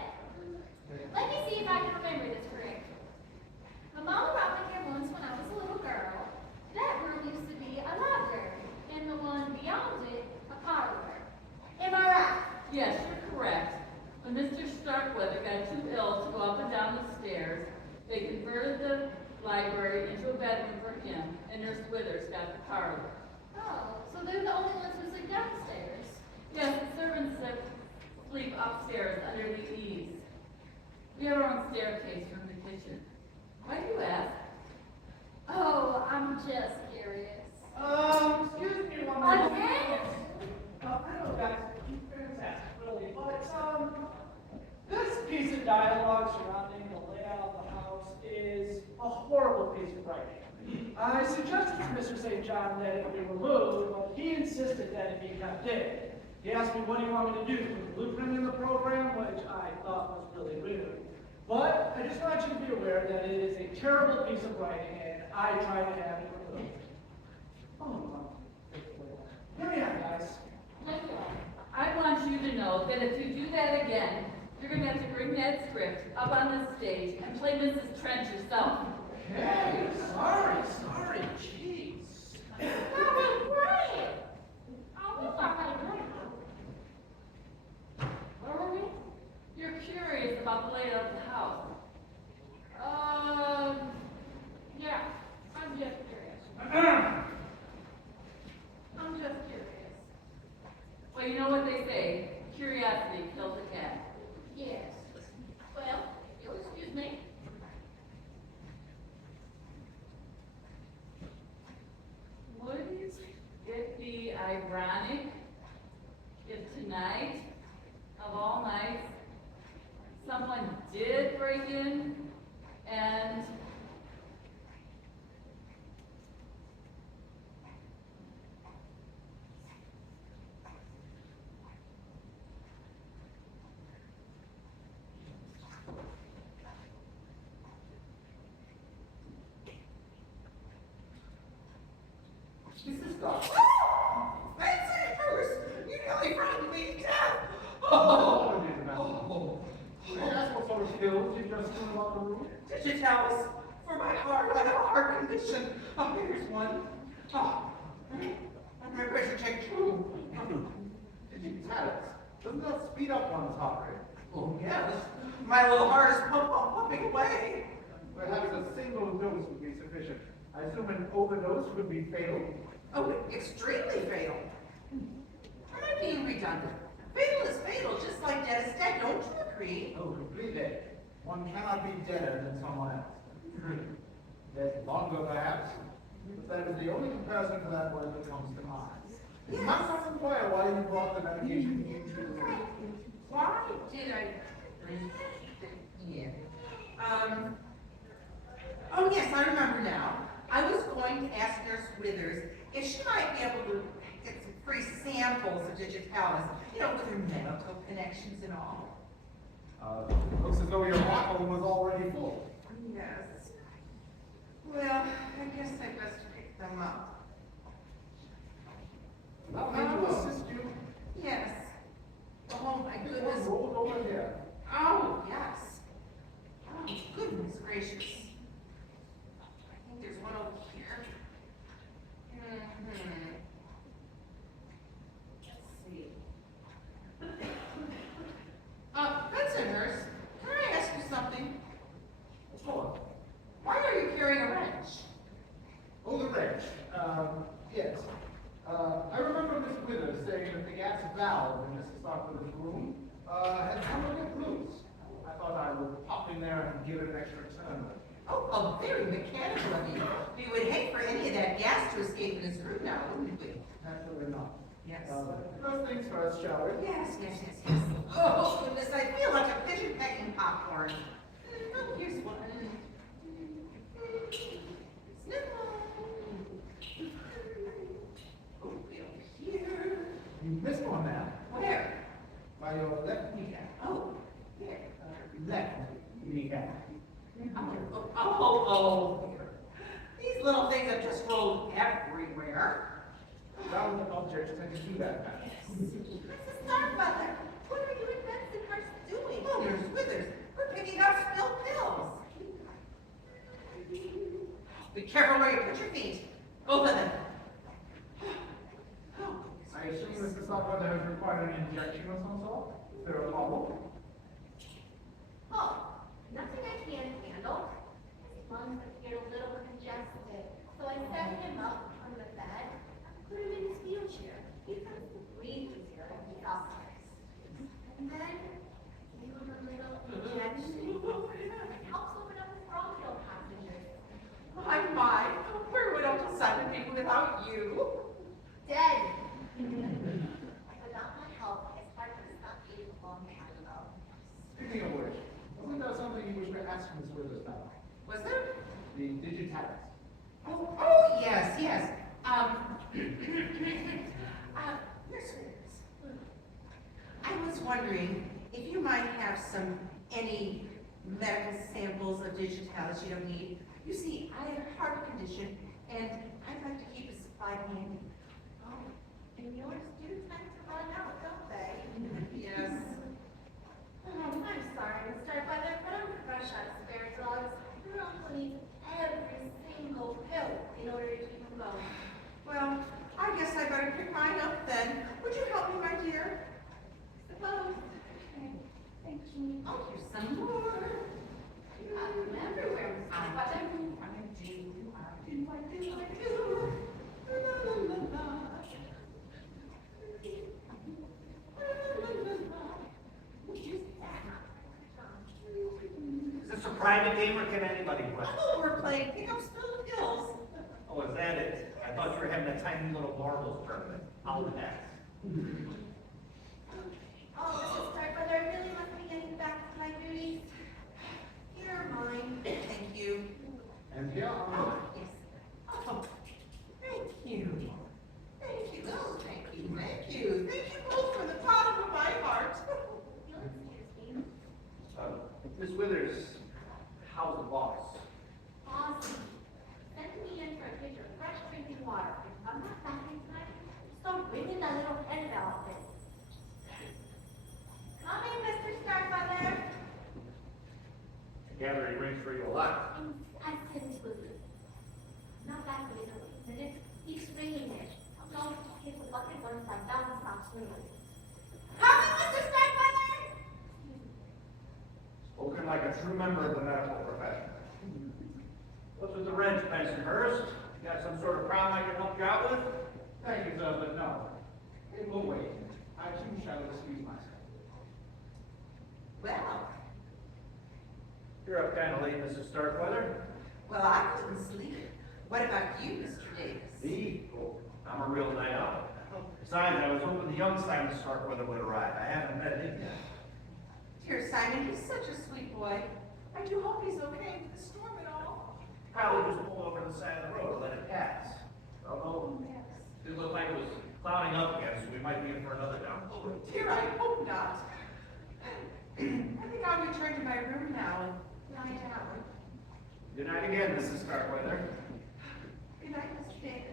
let me see if I can remember this correctly. My mama brought me here once when I was a little girl. That room used to be a library, and the one beyond it, a parlor. Am I right? Yes, you're correct. When Mr. Starkweather got too ill to go up and down the stairs, they converted the library into a bedroom for him, and Nurse Withers got the parlor. Oh, so they're the only ones who sleep downstairs. Yes, the servants sleep upstairs under the eaves. We have our own staircase from the kitchen. Why do you ask? Oh, I'm just curious. Excuse me one moment. Again? I know, guys, fantastic, really, but, this piece of dialogue surrounding the layout of the house is a horrible piece of writing. I suggested to Mr. St. John that it be removed, but he insisted that it be kept in. He asked me what do you want me to do, put the blueprint in the program, which I thought was really rude. But I just want you to be aware that it is a terrible piece of writing, and I tried to have it removed. Oh, here we are, guys. I want you to know that if you do that again, you're going to have to bring that script up on the stage and play Mrs. Trench yourself. Hey, sorry, jeez. Mommy, Brian! Oh, we thought I knew. Where were we? You're curious about the layout of the house. Yeah, I'm just curious. I'm just curious. Well, you know what they say, curiosity kills a cat. Yes. Well, if you'll excuse me. Wouldn't it be ironic if tonight, of all nights, someone did break in and Stark. Fancy Bruce, you nearly frightened me to death. Oh, may I ask what sort of skills you just knew about the room? Digitalis, for my heart, I have a heart condition. Oh, here's one. Oh, and my pressure check too. Digitalis. Doesn't that speed up one's heart rate? Oh, yes. My little heart is pumping away. Perhaps a single dose would be sufficient. I assume an overdose would be fatal. Oh, extremely fatal. Am I being redundant? Fatal is fatal, just like dead is dead. Don't you agree? Oh, completely. One cannot be deader than someone else. Dead longer, perhaps, but that is the only comparison to that word that comes to mind. Yes. Might not inquire why you brought the medication into the room. Why did I? Yeah. Oh yes, I remember now. I was going to ask Nurse Withers if she might be able to get some free samples of digitalis, with her medical connections and all. Looks as though your bottle was already full. Yes. Well, I guess I best pick them up. Allow me to assist you. Yes. Oh my This goodness. one rolled over here. Oh, yes. Oh, goodness gracious. I think there's one over here. Let's see. Benson nurse, can I ask you something? Of course. Why are you carrying a wrench? Oh, the wrench. Yes. I remember Miss Withers saying that the gas valve in Mrs. Starkweather's room had come a bit loose. I thought I would pop in there and give it an extra turn. Oh, very mechanical of you. We would hate for any of that gas to escape in this room now, wouldn't we? Naturally not. Yes. First things first, shall we? Yes. Oh, goodness, I feel like a pigeon pecking popcorn. Oh, here's one. Oh, over here. You missed one now. Where? By your left kneecap. Oh, here. Left kneecap. Oh. These little things have just rolled everywhere. Round objects tend to do that now. Mrs. Starkweather, what are you and Bensonhurst doing? Oh, Nurse Withers, we're picking up spilled pills. Be careful where you put your feet. Both of them. Oh, I assume Mrs. Starkweather has required an injection of some sort? Is there a problem? Oh, nothing I can't handle. His lungs appeared a little congested, so I set him up on the bed and put him in his wheelchair. He comes to breathe easier when he's outside. And then give him a little injection. It helps open up his bronchial passages. my. Where would Uncle Simon be without you? Dead. Without my help, his heart would stop beating a long time ago. Speaking of which, wasn't there something you wish to ask Miss Withers about? Was there? The digitalis. Oh, yes. Nurse Withers. I was wondering if you might have any medical samples of digitalis you don't need. You see, I have a heart condition, and I'd like to keep a supply handy. Oh, and yours do tend to run out, don't they? Yes. I'm sorry, Mr. Starkweather, but I'm fresh out of spare drugs. Your uncle needs every single pill in order to keep him going. Well, I guess I better pick mine up then. Would you help me, my dear? Suppose. Thank you. Oh, here's some more. I'm everywhere, Mr. Starkweather. Is this a private game or can anybody play? Oh, we're playing Pick Up Spilled Pills. Oh, is that it? I thought you were having a tiny little marbles tournament. I'll pass. Oh, Mrs. Starkweather, I really must be getting back to my duties. Here, mine. Thank you. And here are Oh, yes. Oh, thank you. Thank you. Oh, thank you. Thank you. Thank you both from the bottom of my heart. You'll excuse me. Miss Withers, how's the boss? Awesome. Send me in for a pitcher of fresh drinking water. I'm not back in for you a lot. Incessantly. Not that way though. And it keeps ringing it. Don't hit the bucket once I'm done, stops ringing. Coming, Mr. Starkweather! Spoken like a true member of the medical profession. What's with the wrench, Bensonhurst? You got some sort of problem I can help you out with? Thank you, sir, but no. It will wait. I too shall excuse myself. Well, You're up kind of late, Mrs. Starkweather. I couldn't sleep. What about you, Mr. Davis? Me? Oh, I'm a real night owl. Besides, I was hoping the young Simon Starkweather would arrive. I haven't met him yet. Dear Simon, he's such a sweet boy. I do hope he's okay with the storm and all. Probably just pulled over to the side of the road to let it pass. Although, it looked like it was clouding up again, so we might be in for another downpour. Dear, I hope not. I think I'll return to my room now and lie down. Good night again, Mrs. Starkweather. Good night, Mr. Davis.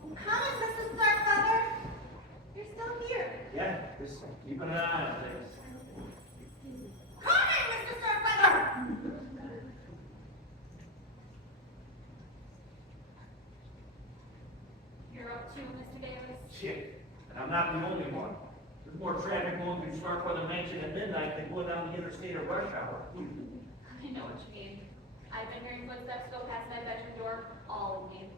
Coming, Mrs. Starkweather! You're still here. Yeah, just keeping an eye on things. Coming, Mr. Starkweather! You're up too, Mr. Davis. Shit, and I'm not the only one. There's more traffic going through Starkweather Mansion at midnight than going down the interstate at rush hour. I know what you mean. I've been hearing footsteps go past my bedroom door all evening.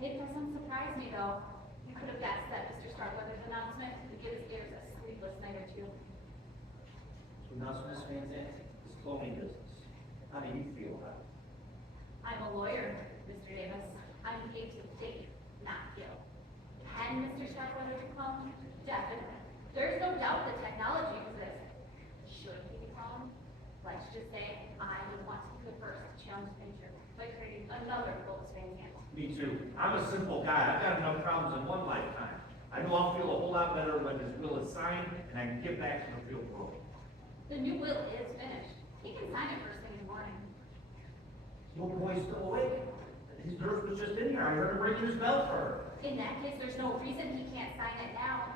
It doesn't surprise me though. You could have guessed that Mr. Starkweather's announcement would give his ears a sleepless night or two. So now, Miss Van Zandt, this cloning business. How do you feel about it? I'm a lawyer, Mr. Davis. I'm paid to think, not kill. Can Mr. Starkweather be cloned? Definitely. There's no doubt that technology exists. Should he be cloned? Let's just say I would want to be the first to challenge nature by creating another Lotus Van Zandt. Me too. I'm a simple guy. I've got enough problems in one lifetime. I know I'll feel a whole lot better when this will is signed and I can get back to the real world. The new will is finished. He can sign it first thing in the morning. Your boy's still awake. His nurse was just in here. I heard him ringing his bell for her. In that case, there's no reason he can't sign it now.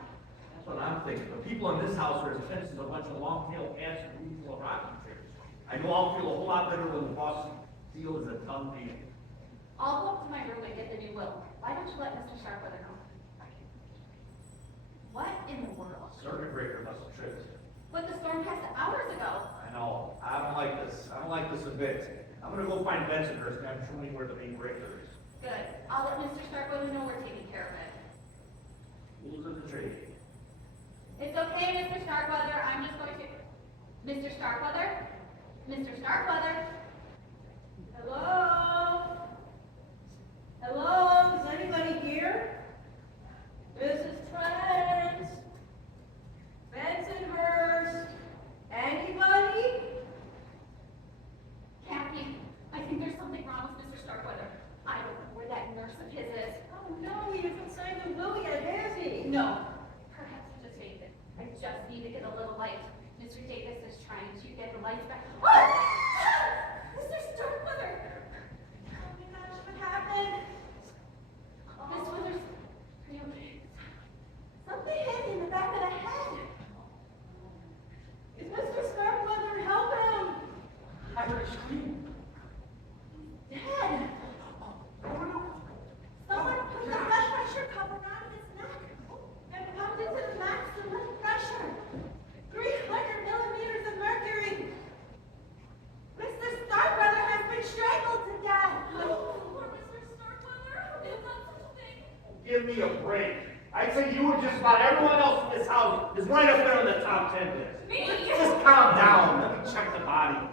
That's what I'm thinking. The people in this house are as tense as a bunch of long-tailed cats and room full of rocking chairs. I know I'll feel a whole lot better when the boss seal is a done deal. I'll go up to my room and get the new will. Why don't you let Mr. Starkweather know? What in the world? Circuit breaker must have tripped. But the storm passed hours ago. I know. I don't like this. I don't like this a bit. I'm gonna go find Bensonhurst and have him show me where the main breaker is. Good. I'll let Mr. Starkweather know we're taking care of it. Rules of the trade. It's okay, Mr. Starkweather. I'm just going to... Mr. Starkweather? Mr. Starkweather? Hello? Hello? Is anybody here? Mrs. Trent? Bensonhurst? Anybody? Kathy, I think there's something wrong with Mr. Starkweather. I don't know where that nurse of his is. Oh no, he hasn't signed the will yet, has he? No. Perhaps he just fainted. I just need to get a little light. Mr. Davis is trying to get the lights back. Oh! Mr. Starkweather! Oh my gosh, what happened? Miss Withers, are you okay? Something hit in the back of the head. Is Mr. Starkweather, help him! I heard a scream. Dead! Someone put the blood pressure cuff around his neck and pumped it to the maximum pressure. 300 millimeters of mercury. Mr. Starkweather has been strangled to death. Poor Mr. Starkweather. Is that such a thing? Give me a break. I'd say you and just about everyone else in this house is right up there in the top 10 list. Me? Just calm down. Let me check the body.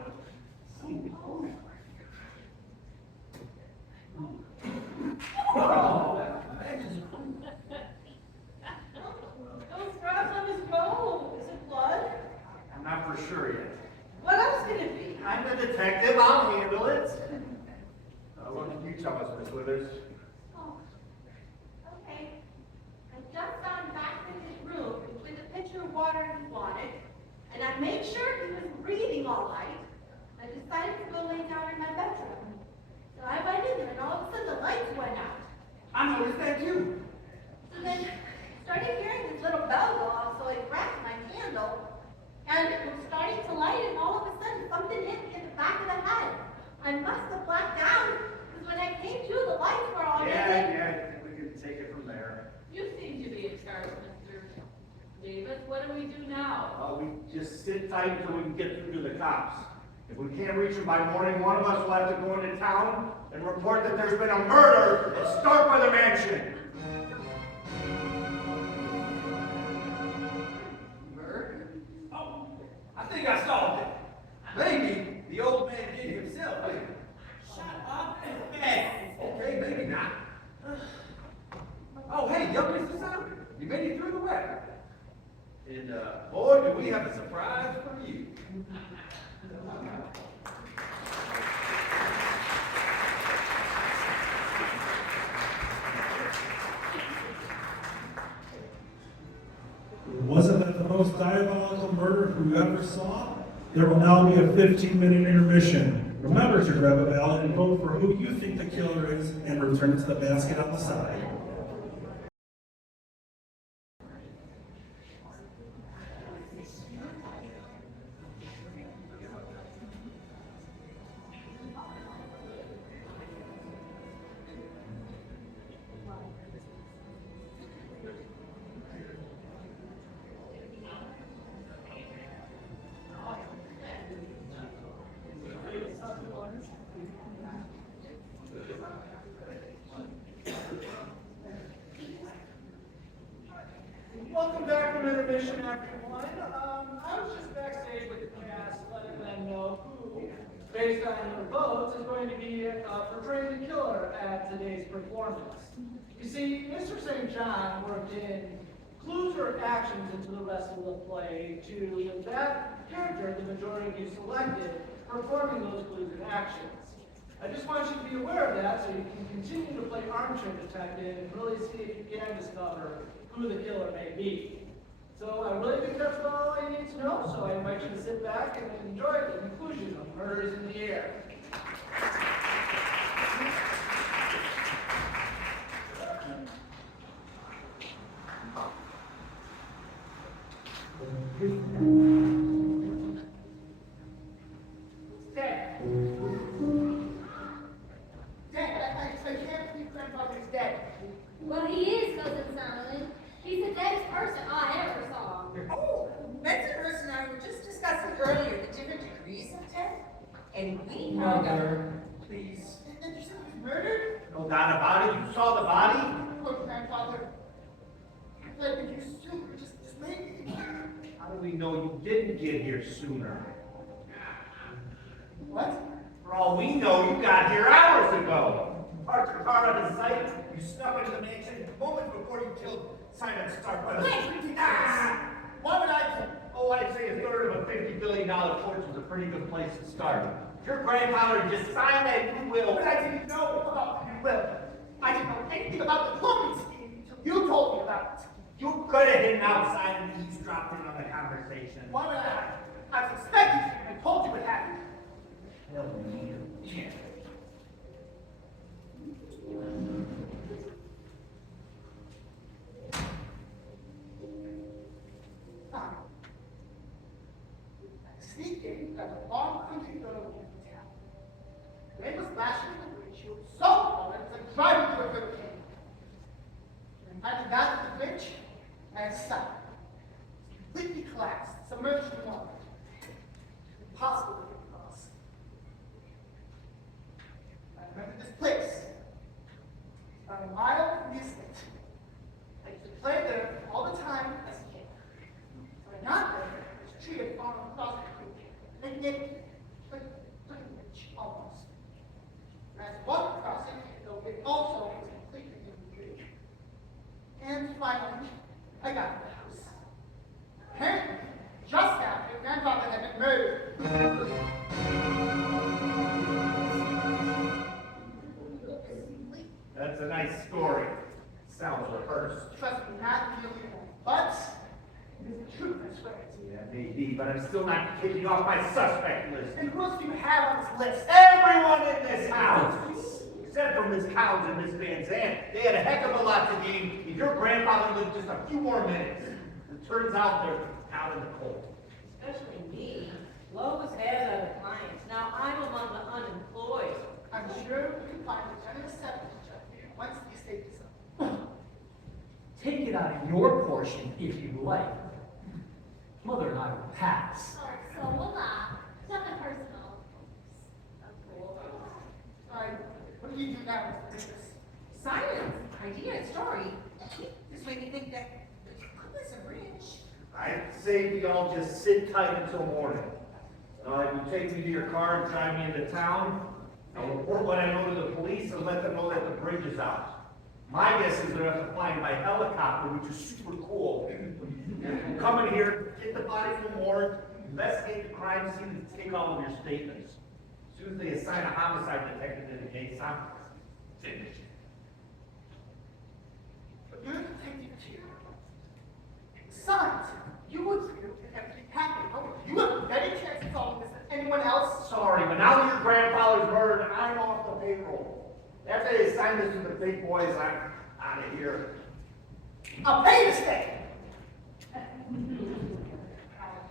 Those drops on his robe. Is it blood? I'm not for sure yet. What else can it be? I'm the detective. I'll handle it. What can you tell us, Miss Withers? Oh, okay. I just gone back to his room with a pitcher of water he wanted, And I made sure he was breathing all right. I decided to go lay down in my bedroom. So I went in there and all of a sudden the lights went out. I noticed that too. So then started hearing this little bell go off, so I grabbed my candle and was starting to light it, and all of a I must have blacked out, because when I came to, the lights were on. Yeah, we can take it from there. You seem to be excited, Mr. Davis. What do we do now? We just sit tight until we can get through to the cops. If we can't reach them by morning, one of us will have to go into town and report that there's been a murder at Starkweather Mansion. Murder? Oh, I think I solved it. Maybe the old man did himself. Shut up and beg. Okay, maybe not. Oh, hey, young Mr. Simon, you made it through the web. And, boy, do we have a surprise for you. Wasn't that the most diabolical murder you ever saw? There will now be a 15-minute intermission. Remember to grab a ballot and vote for who you think the killer is and return it to the basket on the side. Welcome back from intermission, everyone. I was just backstage with the cast, letting them know who, based on your votes, is going to be portraying the killer at today's performance. You see, Mr. St. John worked in clues or actions into the rest of the play to that character the majority of you selected performing those clues and actions. I just want you to be aware of that so you can continue to play armchair detective and really see if you can discover who the killer may be. So I really think that's about all I need to know, so I invite you to sit back and enjoy the conclusion of Murders in the Air. Dead. I can't believe grandfather's dead. Well, he is, Cousin Simon. He's the deadest person I ever saw. Oh, Bensonhurst and I were just discussing earlier the different degrees of death, and we found out. Mother, please. And you said he was murdered? No doubt about it. You saw the body? Oh, grandfather. I think you sooner. Just make me. How do we know you didn't get here sooner? What? For all we know, you got here hours ago. Parked your car on the site, you snuck into the mansion moments before you killed Simon Starkweather. Wait! Ah! Why would I kill? Oh, I'd say a third of a $50 billion fortune is a pretty good place to start. If your grandfather just signed that goodwill. But I didn't know about the will. I didn't know anything about the plumbing scheme until you told me about it. You could have hidden outside and eavesdropped in on the conversation. Why would I? I suspected you and told you what happened. Tell me you can't. Fine. I sneaked in at a long country road in town. The rain was lashing the windshield so hard it was like driving through a hurricane. And I got to the bridge and stopped. Completely collapsed, submerged in water. Impossible to get across. I remember this place. About a mile from the estate. I used to play there all the time as a kid. When I got there, this tree had fallen across the creek, making it like a bridge almost. And as I walked across it, though it also was completely in the tree. And finally, I got to the house. Apparently, just after grandfather had been murdered. That's a nice story. Sounds rehearsed. Trust me, not really, but it is the truth, I swear it to you. Yeah, maybe, but I'm still not kicking off my suspect list. And who else do you have on this list? Everyone in this house, except for Miss Collins and Miss Van Zandt, they had a heck of a lot to gain if your grandfather lived just a few more minutes. It turns out they're out in the cold. Especially me. Lois has other clients. Now I'm among the unemployed. I'm sure we can find a generous settlement once the estate is up. Take it out of your portion if you like. Mother and I will pass. Oh, so will I. Nothing personal. Alright, what do you do now, Mr. Davis? Silence, idea, and story. This made me think that the Puppets are rich. I'd say we all just sit tight until morning. If you take me to your car and drive me into town, I'll report what I know to the police and let them know that the bridge is out. My guess is they'll have to fly by helicopter, which is super cool. Come in here, get the body from the morgue, investigate the crime scene, and take all of your statements. As soon as they assign a homicide detective to the case, I'm finished. But you're a detective too. Besides, you would feel that everything happened. Oh, you have a better chance of solving this than anyone else. Sorry, but now that your grandfather's murdered, I'm off the payroll. After they assign this to the big boys, I'm out of here. I'll pay you to stay. I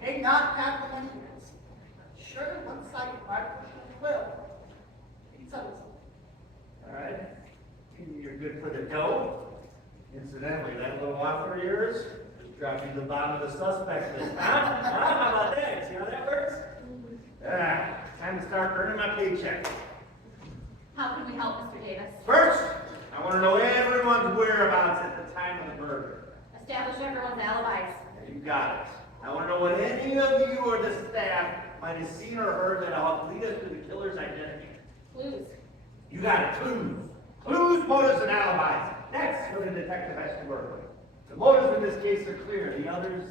may not have the money yet. Sure, one side of my portion will. It's others. All right. You're good for the dough. Incidentally, that little offer of yours just dropped you to the bottom of the suspect list. Huh? How about that? See how that works? Time to start earning my paycheck. How can we help, Mr. Davis? First, I want to know everyone's whereabouts at the time of the murder. Establish everyone's alibis. You got it. I want to know what any of you or the staff might have seen or heard that'll help lead us to the killer's identity. Clues. You got it. Clues. Clues, motives, and alibis. That's what a detective has to work with. The motives in this case are clear. The others,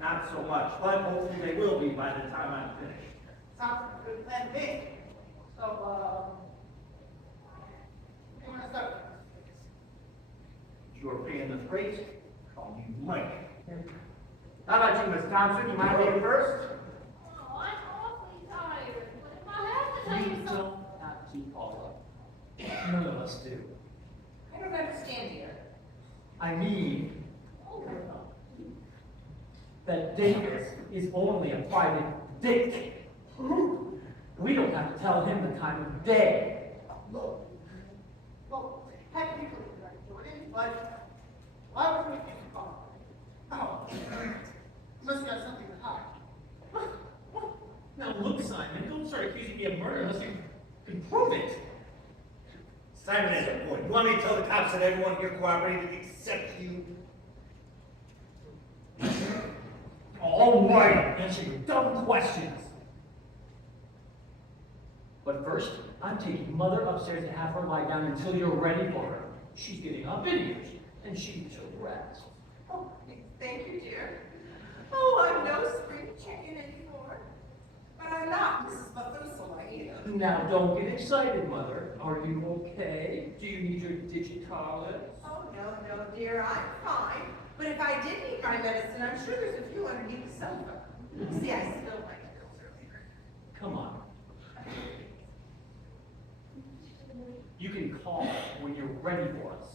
not so much. But hopefully they will be by the time I'm finished. Sounds like a good plan to me. So, you want to start? You're paying the freight. Call me Mike. How about you, Miss Thompson? You mind being first? Oh, I'm awfully tired. But if I have to tell you You something. don't have to follow. None of us do. I don't understand you. I mean that Davis is only a private dick. We don't have to tell him the time of day. Look. Well, technically, you're right, Jordan, but why would we keep it on? Oh, you must have something to hide. Now look, Simon, don't start accusing me of murder unless you can prove it. Simon has a point. You want me to tell the cops that everyone here cooperated except you? All right, answer your dumb questions. But first, I'm taking Mother upstairs to have her lie down until you're ready for her. She's getting up in years, and she should rest. Oh, thank you, dear. Oh, I'm no spring chicken anymore. But I'm not Mrs. Methuselah either. Now, don't get excited, Mother. Are you okay? Do you need your digitalis? Oh, no, dear, I'm fine. But if I did need my medicine, I'm sure there's a few underneath the sofa. See, I spilled my pills earlier. Come on. You can call when you're ready for us.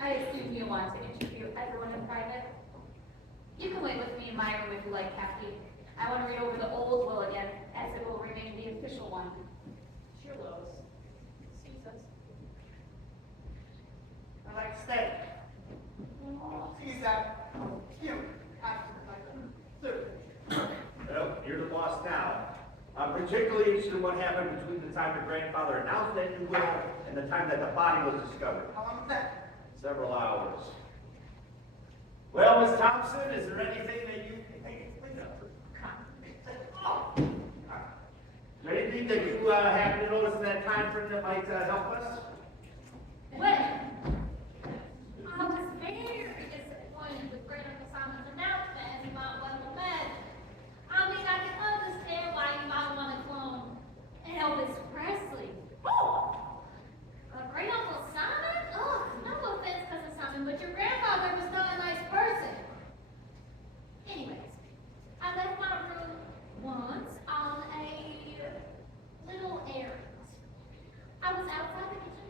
I assume you want to interview everyone in private. You can wait with me in my room if you like, Kathy. I want to read over the old will again, as it will remain the official one. Sure, Lois. Excuse us. I'd like to stay. He's that cute. Well, you're the boss now. I'm particularly interested in what happened between the time your grandfather announced that new will and the time that the body was discovered. How long was that? Several hours. Well, Miss Thompson, is there anything that you Is there anything that you happen to notice in that time frame that might help us? Well, I was very disappointed with Great Uncle Simon's announcement, as you might well imagine. I mean, I can understand why you might want to clone Elvis Presley. Oh! Great Uncle Simon? Oh, no offense, Cousin Simon, but your grandfather was not a nice person. Anyways, I left my room once on a little errand. I was outside the kitchen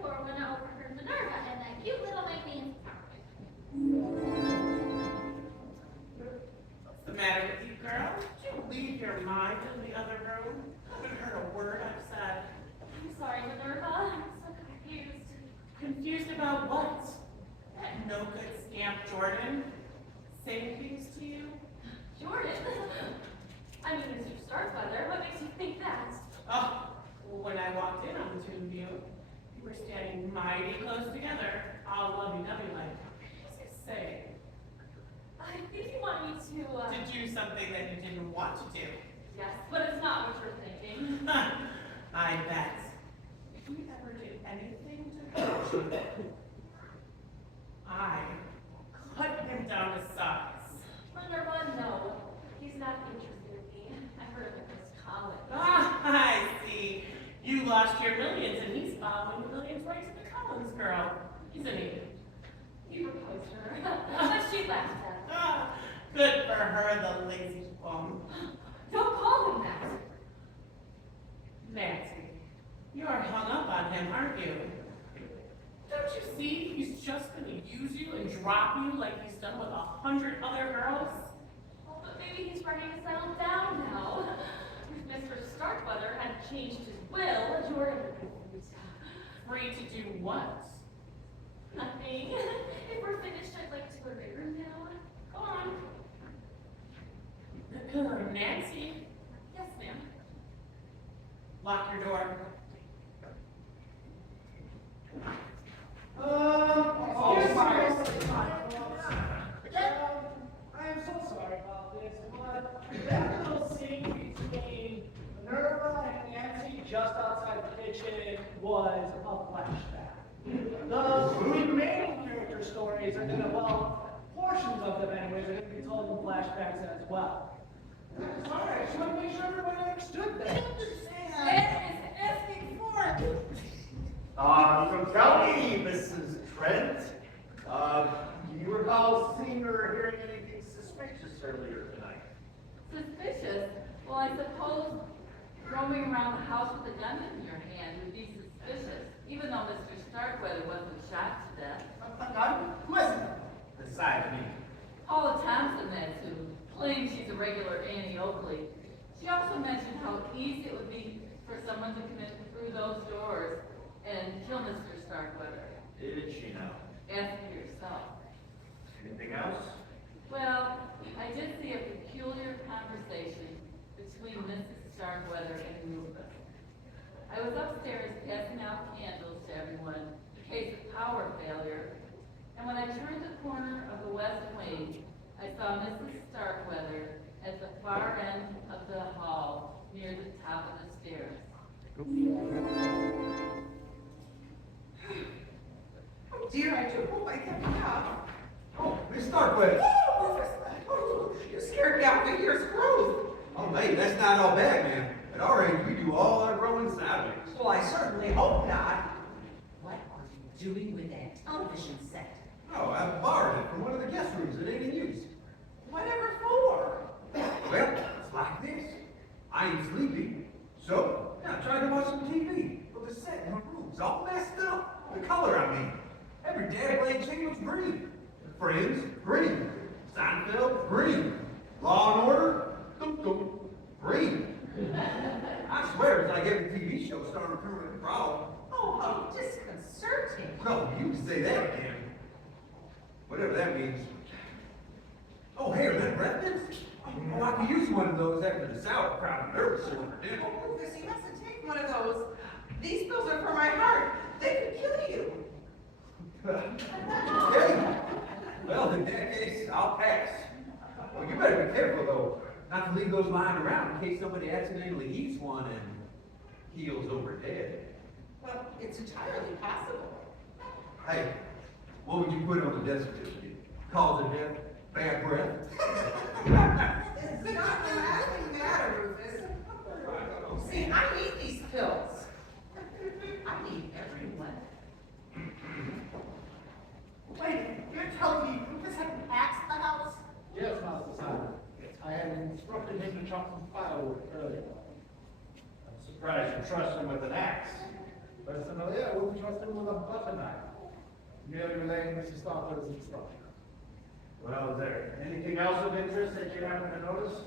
matter with you, girl? Did you leave your mind in the other room? Haven't heard a word I've said. I'm sorry, Minerva. I'm so confused. Confused about what? That no good scamp Jordan saying things to you? Jordan? I mean, Mr. Starkweather, what makes you think that? Oh, well, when I walked in on the two of you, you were standing mighty close together, all lovey-dovey like. What was I saying? I think you want me to, To do something that you didn't want to do. Yes, but it's not what you're thinking. I bet. If you ever did anything to hurt you, I will cut him down to size. Minerva, no. He's not interested in me. I heard him at this college. Ah, I see. You lost your millions and he's following the millions right to the Collins girl. Isn't he? He proposed to her, but she laughed at him. Ah, good for her, the lazy bum. Don't call him that. Nancy, you're hung up on him, aren't you? Don't you see he's just gonna use you and drop you like he's done with 100 other girls? Well, but maybe he's ready to settle down now. If Mr. Starkweather had changed his will, Jordan would be Free to do what? nothing. If we're finished, I'd like to go to my room now. Go on. Nancy, Yes, ma'am. lock your door. Excuse me. I am so sorry about this, but that little scene between Minerva and Nancy just outside the kitchen was a flashback. The remaining character stories are gonna, well, portions of them anyways, are gonna be told in flashbacks as well. Sorry, I just want to make sure everybody understood that. asking for. So tell me, Mrs. Trent, do you recall seeing or hearing anything suspicious earlier tonight? Suspicious? Well, I suppose roaming around the house with a gun in your hand would be suspicious, even though Mr. Starkweather wasn't shot to death. Who isn't? Besides me. Paula Thompson, that's who claims she's a regular Annie Oakley. She also mentioned how easy it would be for someone to come in through those doors and kill Mr. Starkweather. Did she know? Ask her yourself. Anything else? Well, I did see a peculiar conversation between Mrs. Starkweather and Rufus. I was upstairs passing out candles to everyone in case of power failure, and when I turned the corner of the west wing, I saw Mrs. Starkweather at the far end of the hall near the top of the stairs. Oh dear, I do hope I kept it up. Oh, Miss Starkweather. Oh, you scared me out of year's growth. Oh, mate, that's not all bad, man. At our age, we do all our growing sideways. Well, I certainly hope not. What are you doing with that television set? Oh, I borrowed it from one of the guest rooms that ain't in use. Whatever for? Well, it's like this. I ain't sleepy. So, yeah, I tried to watch some TV. But the set in my room's all messed up. The color, I mean. Every damn blade channel's green. Friends, green. Seinfeld, green. Law and Order, green. I swear it's like every TV show starring a permanent fraud. Oh, how disconcerting. No, you can say that again. Whatever that means. Oh, hey, are that breath mints? Oh, I could use one of those after the sauerkraut and nervous system for dinner. Oh, Rufus, you mustn't take one of those. These pills are for my heart. They could kill you. Hey, well, in that case, I'll pass. Well, you better be careful, though, not to leave those lying around in case somebody accidentally eats one and keels over dead. Well, it's entirely possible. Hey, what would you put on the death certificate? Cause of death? Bad breath? It's not the laughing matter, Rufus. See, I need these pills. I need every one. Wait, you're telling me Rufus had an axe in the house? Yes, Master Simon. I had instructed him to chop some firewood earlier. I'm surprised you trust him with an axe. Personally, I wouldn't trust him with a butter knife. Merely relaying Mrs. Starkweather's instructions. Well, is there anything else of interest that you happen to notice?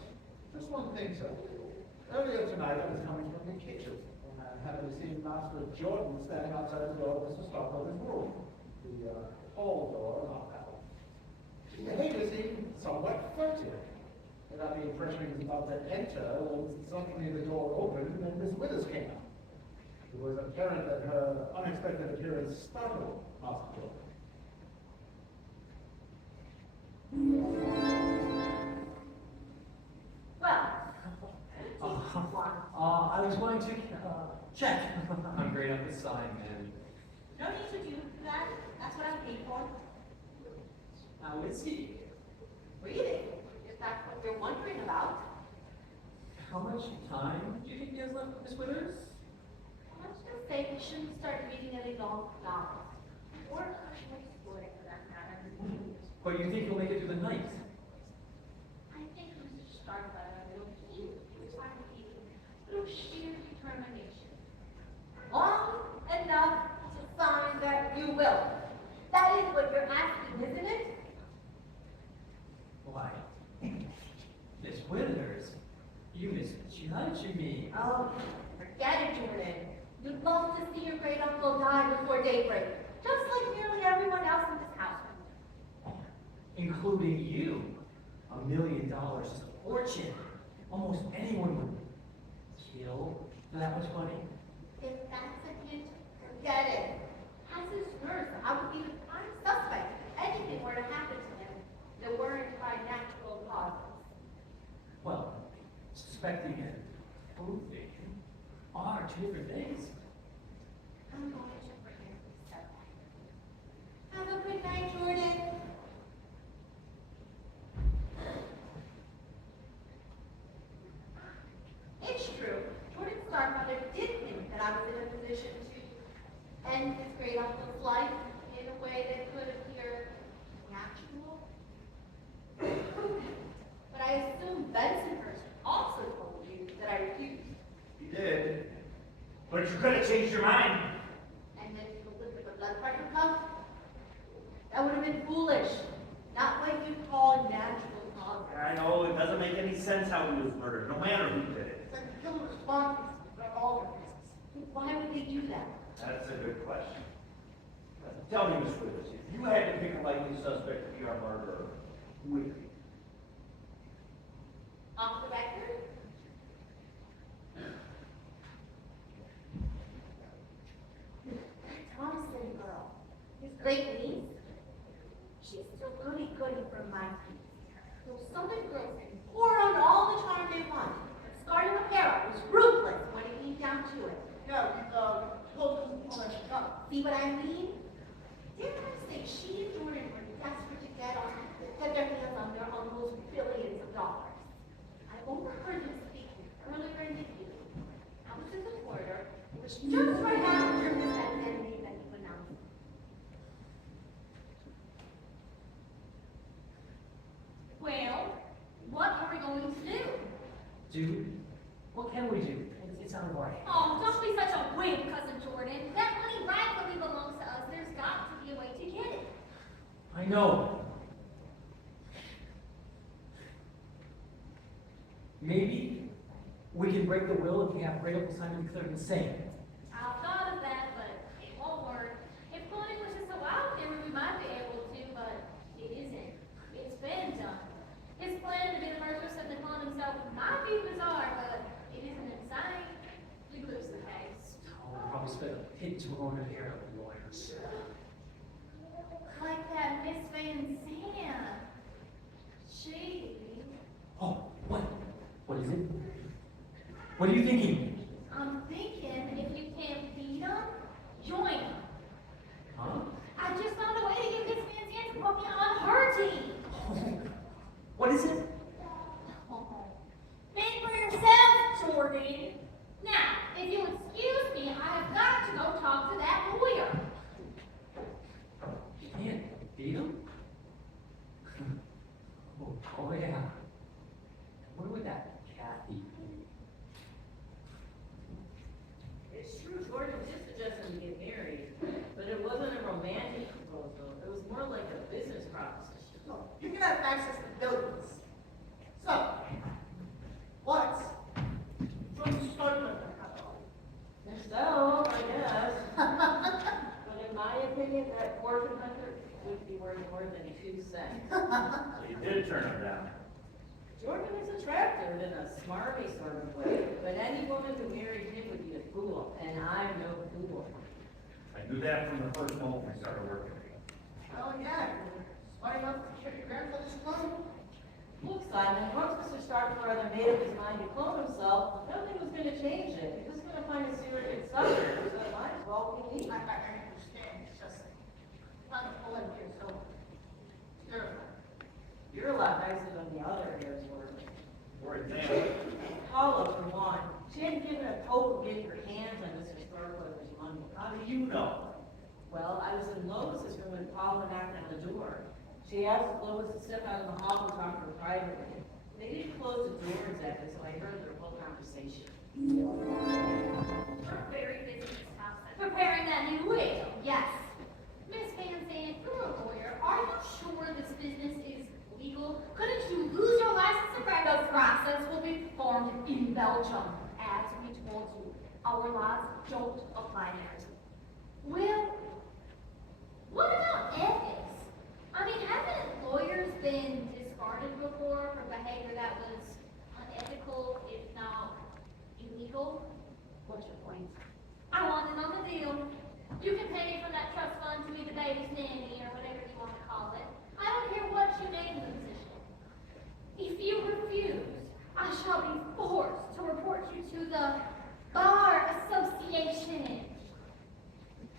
Just one thing, sir. Earlier tonight, I was coming from the kitchen, and I happened to see Master Jordan standing outside the door of Mr. Starkweather's room. The hall door knocked out. His behavior seemed somewhat furtive. I got the impression he was about to enter when suddenly the door opened and Miss Withers came out. It was apparent that her unexpected appearance startled Master Jordan. Well, I was going to check. I'm great up the sign, man. no need to do that. That's what I'm paid for. How is he? Reading, if that's what you're wondering about. How much time do you think he has left with Miss Withers? Let's just say you shouldn't start reading any long novels. Or short story for that matter. But you think he'll make it through the night? I think Mr. Starkweather will keep fighting through sheer determination. Long enough to sign that you will. That is what you're asking, isn't it? Why? Miss Withers, you misjudge me. Oh, forget it, Jordan. You'd love to see your great uncle die before daybreak, just like nearly everyone else in this house. Including you. $1 million is a fortune. Almost anyone would kill for that much money. If that's a hint, forget it. As his nurse, I would be the prime suspect if anything were to happen to him that weren't by natural causes. Well, suspecting and proving are two different things. I'm going to forget this setback. Have a good night, Jordan. It's true. Jordan Starkweather did think that I was in a position to end his great uncle's life in a way that could appear natural. But I assume Bensonhurst also told you that I refused. He did. But you could have changed your mind. And then you lived with the blood pressure come? That would have been foolish. Not what you call natural causes. I know, it doesn't make any sense how he was murdered, no matter who did it. Then the killer responds, not all the cases. Why would they do that? That's a good question. Tell me, Miss Withers, if you had to pick a likely suspect to be our murderer, who would it be? Off the record? Thompson girl, his great niece. She's still goody-goody from my piece. Those Southern girls can pour on all the charm they want. But Scarlett O'Hara was ruthless when it came down to it. Yeah, we told them all that she got. See what I mean? Dare I say she and Jordan were desperate to get their hands on their uncle's billions of dollars. I overheard them speaking earlier in the evening. I was in the corridor. It was just right after Miss Van made that new announcement. Well, what are we going to do? Dude, what can we do? It's out of our hands. Oh, don't be such a wimp, Cousin Jordan. That money rightfully belongs to us. There's got to be a way to get it. I know. Maybe we can break the will if we have Great Uncle Simon declared insane. I've thought of that, but it won't work. If Clooney was just so out there, we might be able to, but it isn't. It's been done. His plan to be the murderess of the clone himself might be bizarre, but it isn't insane. We lose the case. Oh, we'll probably spend a pit to own it here with lawyers. Like that Miss Van Zandt. She... Oh, what? What is it? What are you thinking? I'm thinking if you can't beat them, join them. Huh? I just found a way to get Miss Van Zandt to put me on her team. What is it? Think for yourself, Jordan. Now, if you'll excuse me, I have got to go talk to that lawyer. You can't beat him? Oh, yeah. What would that Kathy be? It's true, Jordan did suggest them to get married, but it wasn't a romantic proposal. It was more like a business proposition. You can have access to buildings. So, what? From Stockholm, So, I guess. But in my opinion, that fortune hunter would be worth more than 2 cents. So you did turn him down. Jordan is attractive in a smarmy sort of way, but any woman who married him would be a fool, and I'm no fool. I knew that from the first moment we started working. Oh, yeah. Smart enough to check your grandfather's clone. Look, Simon, once Mr. Starkbrother made up his mind to clone himself, nothing was going to change it. He was going to find a surrogate son, so it might as well be me. I understand. It's just not a full in here, so terrifying. You're a lot nicer than the other heirs were. For example, Paula, for one, she hadn't given a hope of getting her hands on Mr. Starkbrother's money. how do you know? Well, I was in Lois's room when Paula knocked on the door. She asked Lois to step out in the hall and talk to her privately. They didn't close the door exactly, so I heard their whole conversation. We're very busy, Miss Thompson, preparing that new will. Yes. Miss Van Zandt, you're a lawyer. Are you sure this business is legal? Couldn't you lose your license to practice? The process will be performed in Belgium. As we told you, our laws don't apply there. Well, what about ethics? I mean, haven't lawyers been discarded before for behavior that was unethical, if not illegal? What's your point? I want to know the deal. You can pay me from that trust fund to be the baby's nanny or whatever you want to call it. I don't care what you name the position. If you refuse, I shall be forced to report you to the Bar Association.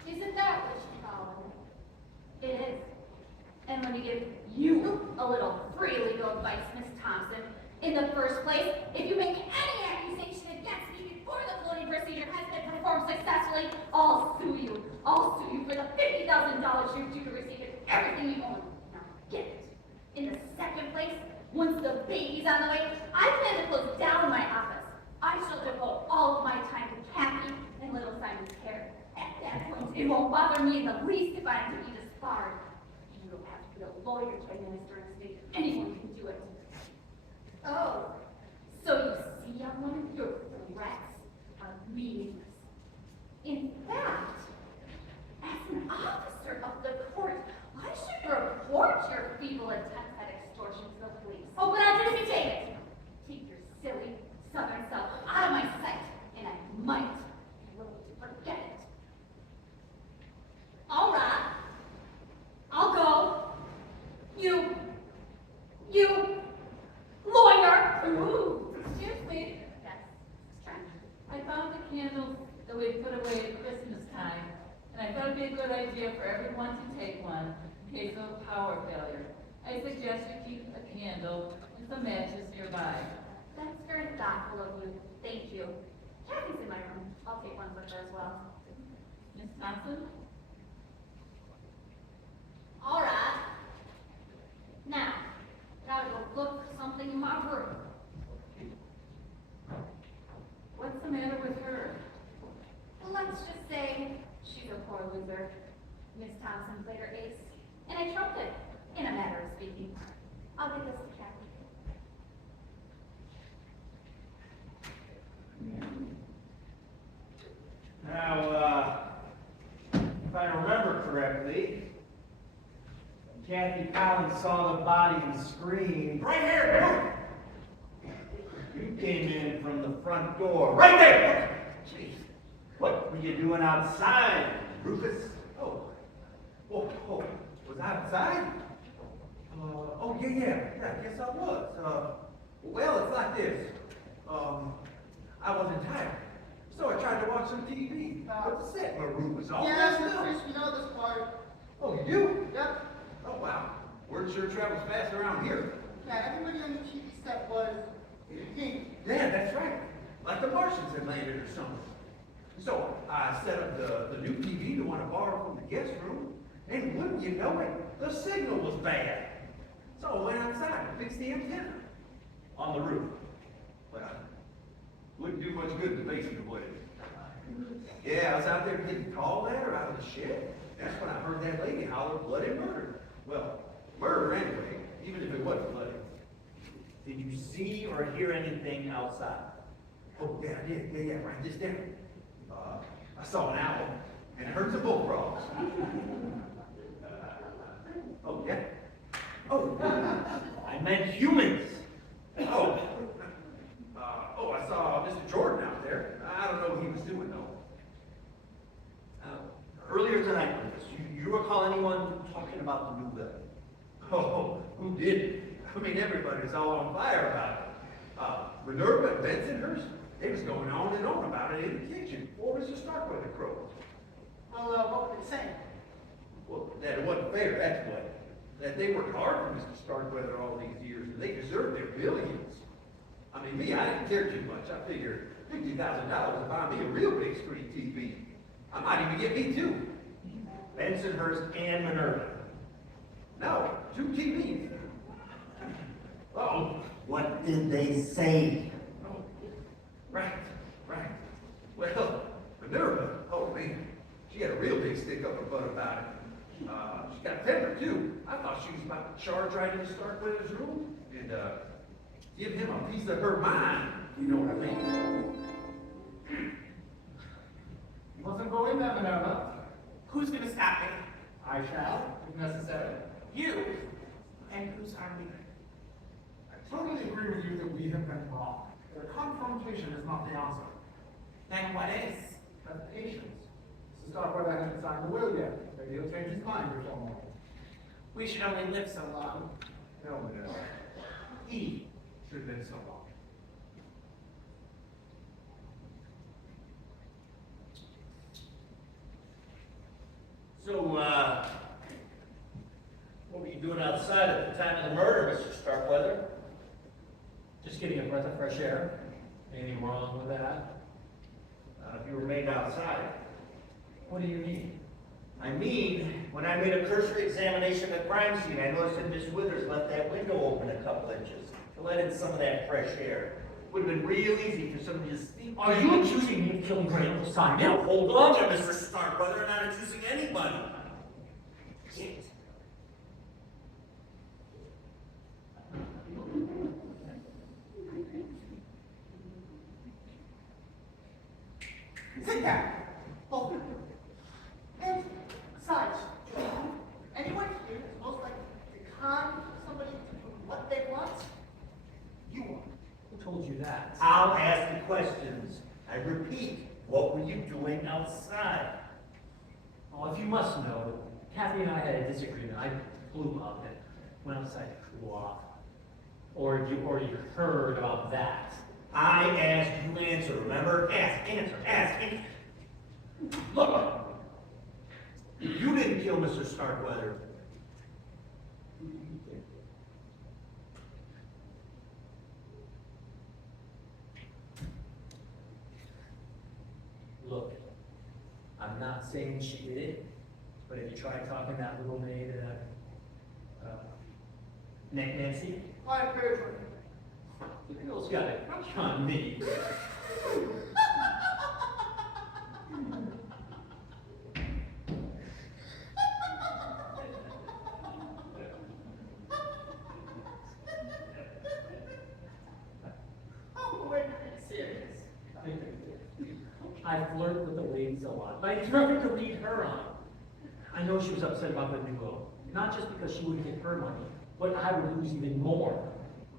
Isn't that what you call it? It is. And let me give you a little free legal advice, Miss Thompson. In the first place, if you make any accusation against me before the cloning procedure has been performed successfully, I'll sue you. I'll sue you for the $50,000 you're due to receive and everything you own. Now get it. In the second place, once the baby's on the way, I plan to close down my office. I shall devote all of my time to Kathy and little Simon's care. At that point, it won't bother me in the least if I am to be disbarred. You don't have to be a lawyer to administer an estate. Anyone can do it. Oh, so you see, young woman, your threats are meaningless. In fact, as an officer of the court, I should report your feeble attempts at extortion to the police. Oh, but I didn't take it. Take your silly southern self out of my sight, and I might be willing to forget it. All right. I'll go. You lawyer. Ooh, excuse me. Yes, strange. I found the candles that we put away at Christmas time, and I thought it'd be a good idea for everyone to take one in case of power failure. I suggest you keep a candle and some matches nearby. That's very thoughtful of you. Thank you. Kathy's in my room. I'll take one with her as well. Miss Thompson? All right. Now, gotta go look for something in my room. What's the matter with her? Well, let's just say she's a poor loser. Miss Thompson played her ace, and I trumped it, in a matter of speaking. I'll give this to Kathy. Now, if I remember correctly, Kathy Collins saw the body and screamed, "Right here! You came in from the front door. Right there! Jeez, what were you doing outside, Rufus? Oh, was I outside? Yeah, I guess I was. Well, it's like this. I wasn't tired, so I tried to watch some TV. But the set where Ruth was all Yes, messed up. Chris, we know this part. Oh, you do? Yep. Oh, wow. Word sure travels fast around here. Yeah, everybody on the TV set was pink. Yeah, that's right. Like the Martians had landed or something. So I set up the new TV to want to borrow from the guest room, and wouldn't you know it, the signal was bad. So I went outside to fix the antenna on the roof. Well, wouldn't do much good in the basement, would it? Yeah, I was out there getting called at her out of the shed. That's when I heard that lady holler bloody murder. Well, murder anyway, even if it Did you see or hear anything outside? Oh, yeah, I did. Yeah, write this down. I saw an owl and I heard some bullfrogs. Oh, yeah. Oh, I meant humans. oh. I saw Mr. Jordan out there. I don't know what he was doing though. Earlier tonight, Lucas, you recall anyone talking about the new building? Oh, who didn't? I mean, everybody's all on fire about it. Minerva and Bensonhurst, they was going on and on about it in the kitchen before Mr. Starkweather crowed. Well, what were they saying? Well, that it wasn't fair, that's what. That they worked hard for Mr. Starkweather all these years, and they deserved their billions. I mean, me, I didn't care too much. I figured $50,000 would buy me a real big screen TV. I might even get me two. Bensonhurst and Minerva. No, two TVs. Uh-oh. What did they say? Oh, right. Well, Minerva, oh man, she had a real big stick up her butt about it. She got a temper too. I thought she was about to charge right into Starkweather's room and give him a piece of her mind. You know what I mean? You mustn't go in there, Minerva. Who's gonna stop me? I shall, if necessary. You. And who's our leader? I totally agree with you that we have been wrong. The confrontation is not the answer. Then what is? Have patience. Mr. Starkweather hasn't signed the will yet. Maybe he'll change his mind before morning. We should only live so long. No, Minerva. He should live so long. So, what were you doing outside at the time of the murder, Mr. Starkweather? Just getting a breath of fresh air. Anything wrong with that? If you remained outside. What do you mean? I mean, when I made a cursory examination of the crime scene, I noticed that Miss Withers left that window open a couple inches to let in some of that fresh air. Would have been real easy for somebody to sneak. Are you accusing me of killing Grant Simon? Now, hold on there, Mr. Starkweather. I'm not accusing anybody. Yet. Sit down. Both of you. And besides, anyone here is most likely to con somebody to do what they want? You are. Who told you that? I'll ask the questions. I repeat, what were you doing outside? Well, if you must know, Kathy and I had a disagreement. I blew up and went outside to cool off. Or you already heard about that. I asked you answer, remember? Ask, answer. Look, if you didn't kill Mr. Starkweather, who did you kill? Look, I'm not saying she did it, but if you try talking that little maid, Nancy, I heard the girl's got a crush on me. Oh, wait, serious. I flirt with the ladies a lot, but it's nothing to lead her on. I know she was upset about the new will, not just because she wouldn't get her money, but I would lose even more.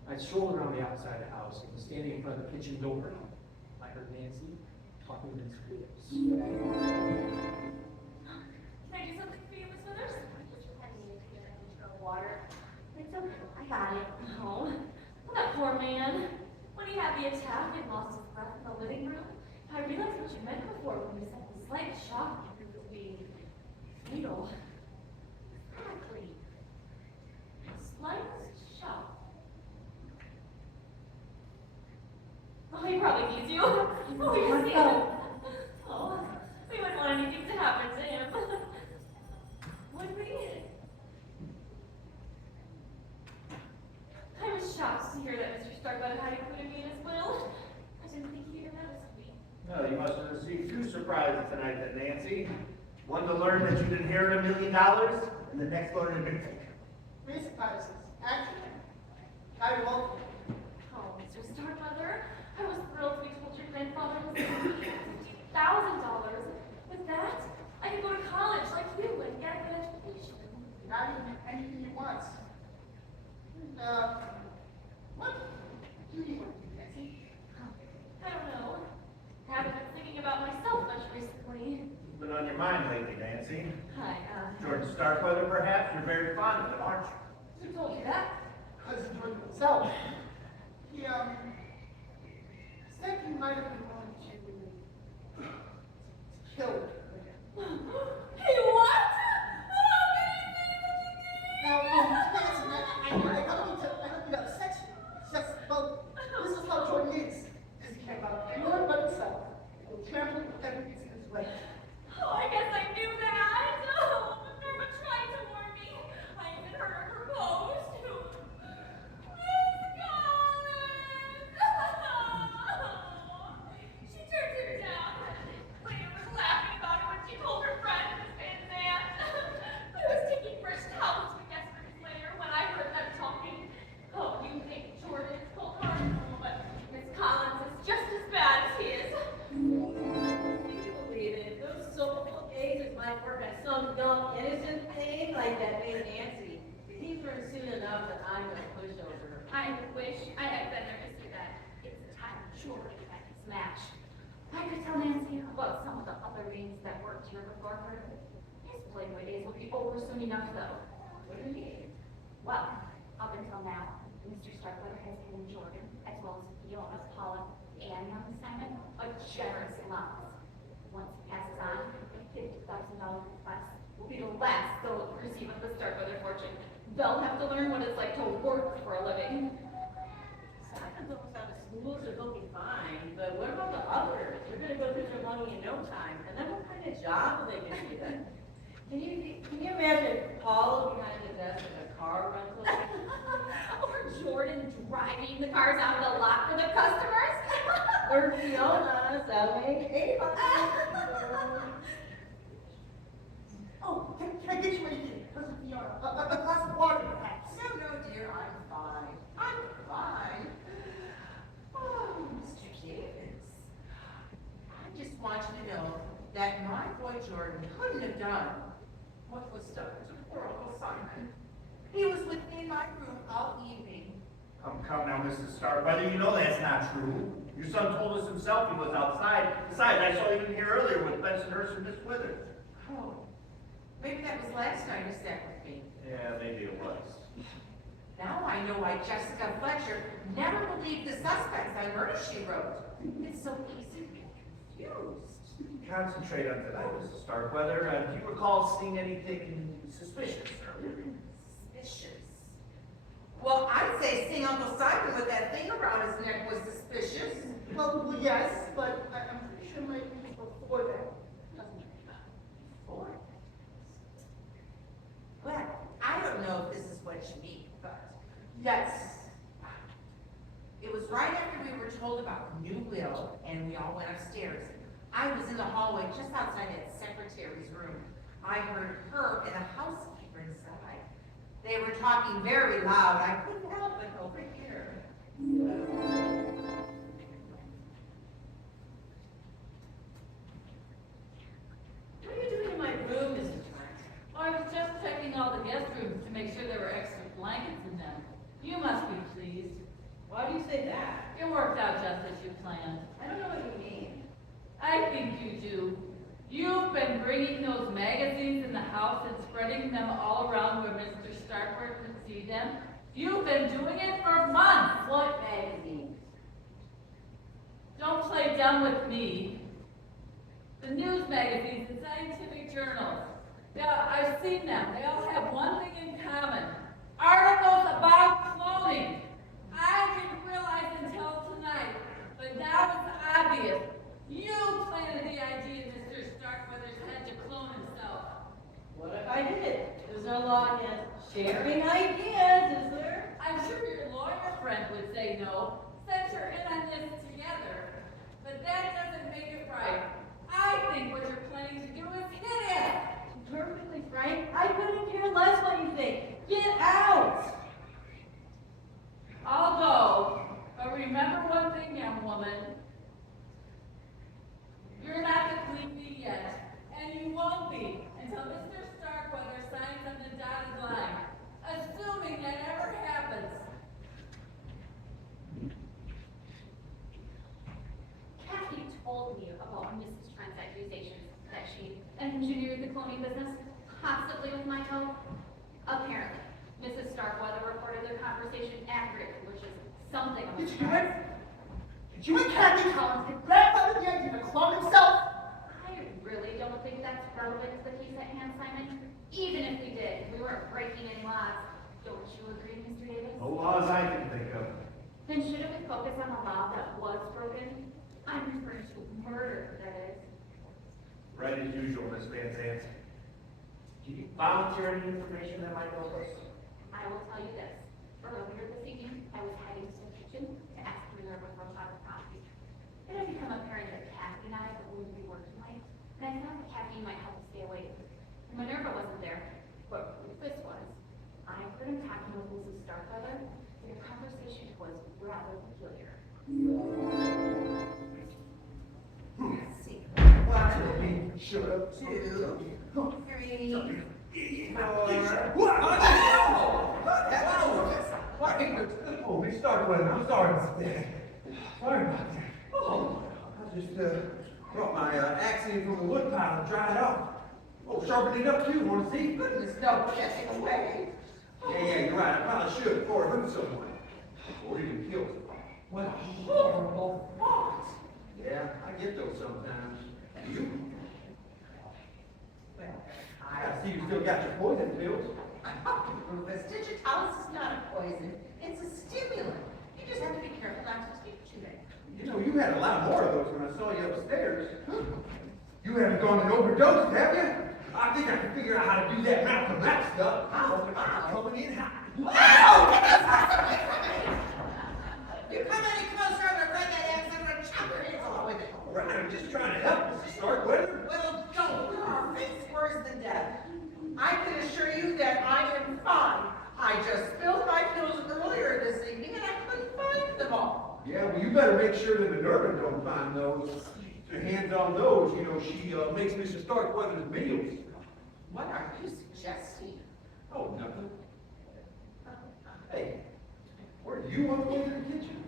I strolled around the outside of the house and was standing in front of the kitchen door. I heard Nancy talking to Miss Williams. Can I do something for you, Miss Withers? I needed to get a control water. It's okay, I got it. No. Well, that poor man. When he had the attack and lost his breath in the living room, I realized what you meant before when you said the slight shock was being fatal. Exactly. Slight shock. Oh, he probably needs you. Oh, you're seeing him. Oh, we wouldn't want anything to happen to him. Would we? I was shocked to hear that Mr. Starkweather had included me in his will. I didn't think he'd have noticed me. No, you must have received two surprises tonight, then, Nancy. One to learn that you'd inherit $1 million, and the next learn to be. Three surprises. Actually, I revolt. What do you want to do, Nancy? I don't know. Haven't been thinking about myself much recently. What's been on your mind lately, Nancy? Hi, Jordan Starkweather, perhaps? You're very fond of him, aren't you? who told you that? Cousin Jordan himself. He, said he might have been going to kill her. Hey, what? Now, Nancy, I don't mean to upset you. It's just, well, this is how Jordan is. Does he care about anyone but himself? He'll trample everything in his way. Oh, I guess I knew that. Oh, but Norma tried to warn me. I even heard her propose to Miss Collins. She turned him down. Later was laughing about it when she told her friend, Miss Van Zandt. I was taking fresh towels to guest rooms later when I heard them talking. Oh, you think Jordan's cold hard? But Miss Collins is just as bad as he is. Can you believe it? Those soulful gazers might work on some dumb, innocent thing like that made Nancy. He's learned soon enough that I'm gonna push over. I wish I had been there to see that. It's a time Jordan had his match. I could tell Nancy about some of the other rings that worked here before her. His playboy days will be over soon enough, though. What do you mean? Well, up until now, Mr. Starkweather has given Jordan, as well as Fiona, Paula, and young Simon, a generous allowance. Once he passes on, a $50,000 request will be the last they'll receive of the Starkweather fortune. They'll have to learn what it's like to work for a living. Simon knows how to schools are looking fine, but what about the others? They're gonna go through their money in no time, and then what kind of job will they get to then? Can you imagine Paula behind the desk at a car rental? Or Jordan driving the cars out of the lot for the customers. Or Fiona selling avon. Oh, can I get you anything? Cousin Fiona? A glass of water, perhaps? No, dear, I'm fine. I'm fine. Oh, Mr. Davis. I just want you to know that my boy Jordan couldn't have done what was done to poor Uncle Simon. He was with me in my room all evening. Come now, Mrs. Starkweather, you know that's not true. Your son told us himself he was outside. Besides, I saw you in here earlier with Bensonhurst and Miss Withers. Oh, maybe that was last night he sat with me. Yeah, maybe it was. Now I know why Jessica Fletcher never believed the suspects on Murder, She Wrote. It's so easy to get confused. Concentrate on tonight, Mrs. Starkweather. Do you recall seeing anything suspicious earlier? Suspicious. Well, I'd say seeing Uncle Simon with that thing around his neck was suspicious. Well, yes, but I'm pretty sure maybe before that. Before? Well, I don't know if this is what you mean, but yes. It was right after we were told about the new will, and we all went upstairs. I was in the hallway just outside that secretary's room. I heard her and a housekeeper inside. They were talking very loud. I couldn't help but overhear. What are you doing in my room, Mrs. Trent? Oh, I was just checking all the guest rooms to make sure there were extra blankets in them. You must be pleased. Why do you say that? It worked out just as you planned. I don't know what you mean. I think you do. You've been bringing those magazines in the house and spreading them all around where Mr. Starkweather could see them. You've been doing it for months. What magazines? Don't play dumb with me. The news magazines and scientific journals. Yeah, I've seen them. They all have one thing in common. Articles about cloning. I didn't realize until tonight, but now it's obvious. You planted the idea in Mr. Starkweather's head to clone himself. What if I did? There's no law against sharing ideas, is there? I'm sure your lawyer friend would say no. Since you're in on this together. But that doesn't make it right. I think what you're planning to do is hideous. Perfectly frank, I couldn't care less what you think. Get out! I'll go. But remember one thing, young woman. You're not the queen bee yet. And you won't be until Mr. Starkweather signs on the dotted line. Assuming that ever happens. cloning business, possibly with my help? Apparently, Mrs. Starkweather reported their conversation accurately, which is something of a Did surprise. you and Kathy Collins get grandfather the idea to clone himself? I really don't think that's relevant to the case at hand, Simon. Even if we did, we weren't breaking any laws. Don't you agree, Mr. Davis? No laws I can think of. Then shouldn't we focus on the law that was broken? I'm referring to murder, that is. Right as usual, Miss Van Zandt. Can you volunteer any information that might help us? I will tell you this. Earlier this evening, I was heading to the kitchen to ask Minerva for a pot of coffee. It had become apparent that Kathy and I were going to be working late, and I thought that caffeine might help us stay awake. Minerva wasn't there, but Rufus was. I heard him talking with Mrs. Starkweather. Their conversation was rather peculiar. Let's see. 1, 2, 3, 4. Oh, Miss Starkweather, I'm sorry about that. Sorry about that. Oh, I just brought my axe in from the wood pile and dried it off. Oh, sharpen it up too, want to see? Goodness, no, getting away. Yeah, you're right. I probably should before I hurt someone. Or even kill someone. What a horrible thought. Yeah, I get those sometimes. You? Well, I see you still got your poison pills. Rufus, digitalis is not a poison. It's a stimulant. You just have to be careful not to take too many. You know, you had a lot more of those when I saw you upstairs. You haven't gone and overdosed, have you? I think I can figure out how to do that Malcolm X stuff. Coming in hot. You come any closer, I'm afraid that axe, I'm gonna chop your heads off with it. Right, I'm just trying to help, Mrs. Starkweather. Well, don't. Your fate's worse than death. I can assure you that I am fine. I just spilled my pills earlier this evening and I couldn't find them all. Yeah, well, you better make sure that Minerva don't find those. Your hands on those, you know, she makes Mr. Starkweather's meals. What are you suggesting? Oh, nothing. Hey, were you on the way to the kitchen?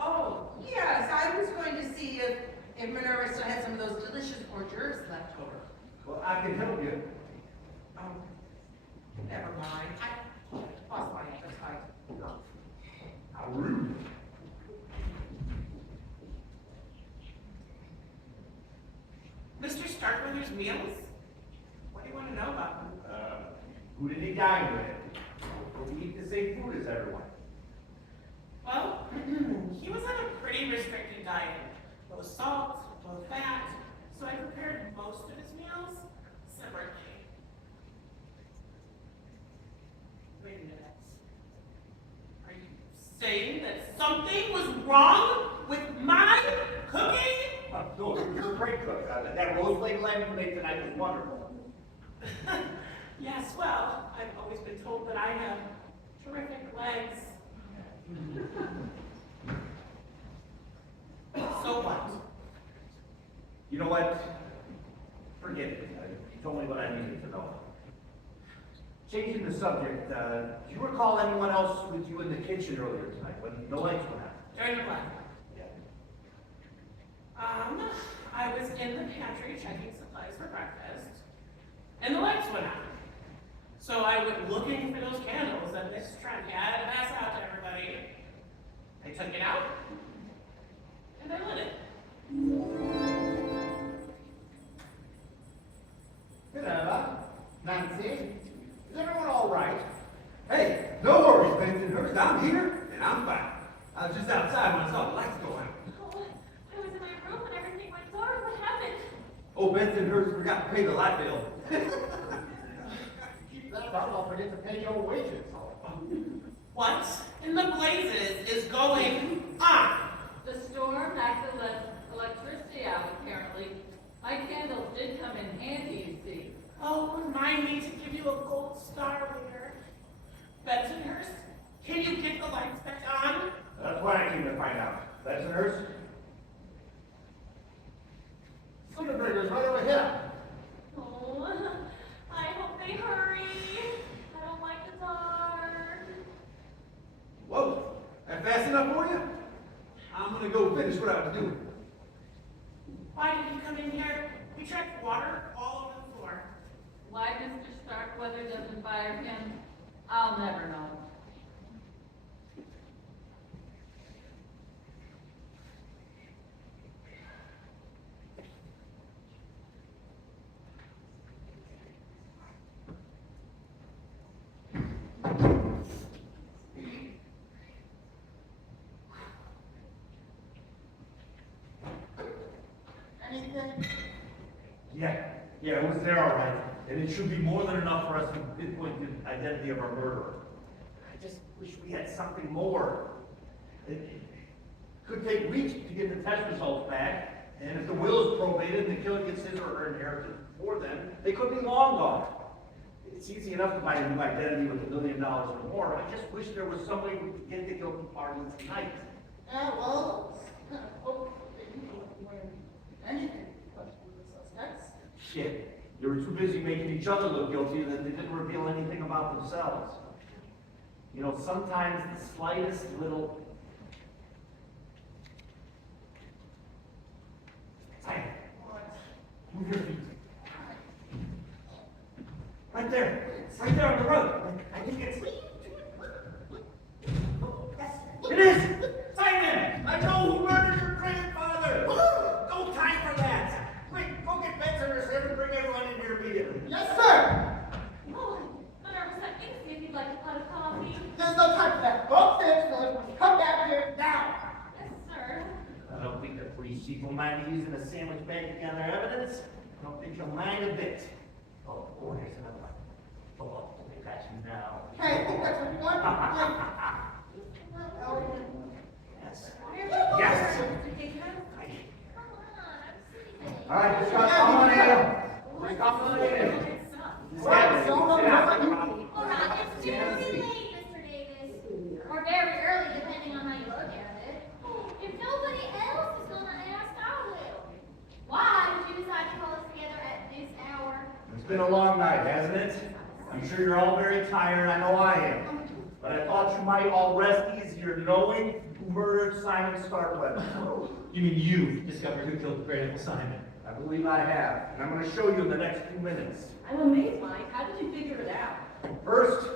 Oh, yes, I was going to see if Minerva still had some of those delicious hors d'oeuvres left over. Well, I can help you. Oh, never mind. I lost my appetite. How rude. Mr. Starkweather's meals? What do you want to know about them? Who did he dine with? Did he eat the same food as everyone? Well, he was on a pretty restricted diet. Low salt, low fat, so I prepared most of his meals separately. Wait a minute. Are you saying that something was wrong with my cooking? No, you're a great cook. That roast leg lamb you made tonight was wonderful. Yes, well, I've always been told that I have terrific legs. So what? You know what? Forget it. You told me what I needed to know. Changing the subject, do you recall anyone else with you in the kitchen earlier tonight when the lights went out? During the black. I was in the pantry checking supplies for breakfast, and the lights went out. So I went looking for those candles that Miss Trent had to pass out to everybody. I took it out, and I lit it. Minerva, Nancy, is everyone all right? Hey, no worries, Bensonhurst. I'm here, and I'm fine. I was just outside when I saw the lights go out. Oh, I was in my room and everything went dark. What happened? Oh, Bensonhurst forgot to pay the light bill. Keep that up, I'll forget to pay your wages. What in the blazes is going on? The storm knocked the electricity out, apparently. My candles did come in handy, you see. Oh, remind me to give you a gold star later. Bensonhurst, can you get the lights back on? That's what I came to find out. That's a nurse? Cinderbreaker's right over here. Oh, I hope they hurry. I don't like the dark. Whoa, that fast enough for you? I'm gonna go finish what I was doing. Why did you come in here? We tracked water all over the floor. Why Mr. Starkweather doesn't fire him, I'll never know. Anything? Yeah, it was there all right. And it should be more than enough for us to pinpoint the identity of our murderer. I just wish we had something more. It could take weeks to get the test results back, and if the will is probated and the killer gets his or her inheritance before then, they could be long gone. It's easy enough to buy a new identity with $1 million or more. I just wish there was some way we could get the guilty party tonight. Yeah, well, anything but the suspects. Shit. They were too busy making each other look guilty that they didn't reveal anything about themselves. You know, sometimes the slightest little... Hey, move your feet. Right there on the road. I think it's... It is! Simon! I know who murdered your grandfather! No time for that! Quick, go get Benson or Sarah and bring everyone in here immediately. Yes, sir! Oh, but I was like, if you'd like a pot of coffee. There's no time for that. Go upstairs, fellas. Come back here now. Yes, sir. I don't think the police chief will mind me using a sandwich bag to gather evidence. I don't think he'll mind a bit. Oh, here's another one. Oh, I got you now. Hey, I think that's what you want. Yes. Yes. Yes. Come on, I'm sleeping. All right, just come on in. Just come on in. All right, it's too late, Mr. Davis. Or very early, depending on how you look at it. If nobody else is gonna ask, I will. Why did you decide to call us together at this hour? It's been a long night, hasn't it? I'm sure you're all very tired. I know I am. But I thought you might all rest easier knowing who murdered Simon Starkweather. You mean you've discovered who killed Great Uncle Simon? I believe I have, and I'm going to show you in the next few minutes. I'm amazed, Mike. How did you figure it out? First,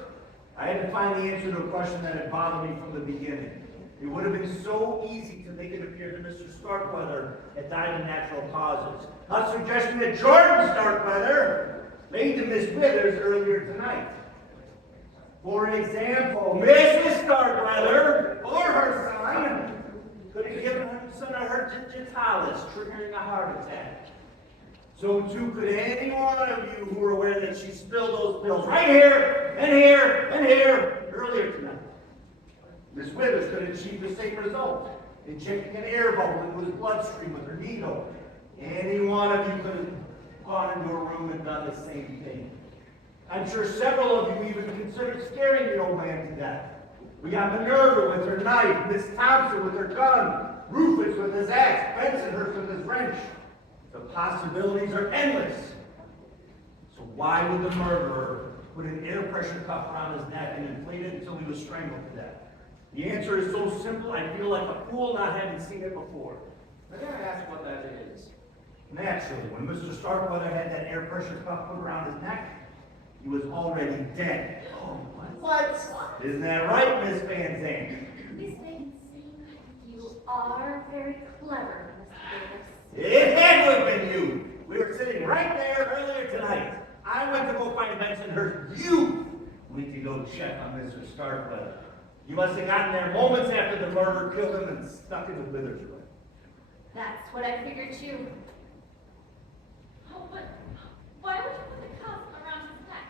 I had to find the answer to a question that had bothered me from the beginning. It would have been so easy to make it appear that Mr. Starkweather had died of natural causes. A suggestion that Jordan Starkweather made to Miss Withers earlier tonight. For example, Mrs. Starkweather, or her son, could have given some of her digitalis, triggering a heart attack. So too could any one of you who are aware that she spilled those pills right here, and here, and here, earlier tonight. Miss Withers could have achieved the same result, injecting an air bubble into his bloodstream with her needle. Any one of you could have gone into a room and done the same thing. I'm sure several of you even considered scaring the old man to death. We got Minerva with her knife, Miss Thompson with her gun, Rufus with his axe, Bensonhurst with his wrench. The possibilities are endless. So why would the murderer put an air pressure cuff around his neck and inflate it until he was strangled to death? The answer is so simple, I feel like a fool not having seen it before. I gotta ask what that is. Naturally, when Mr. Starkweather had that air pressure cuff put around his neck, he was already dead. Oh, what? Isn't that right, Miss Van Zandt? Miss Van Zandt, you are very clever, Mr. Davis. It had to have been you. We were sitting right there earlier tonight. I went to go find Bensonhurst. You went to go check on Mr. Starkweather. You must have gotten there moments after the murder killed him and stuck him with Withers. That's what I figured too. Oh, but why would you put the cuff around his neck?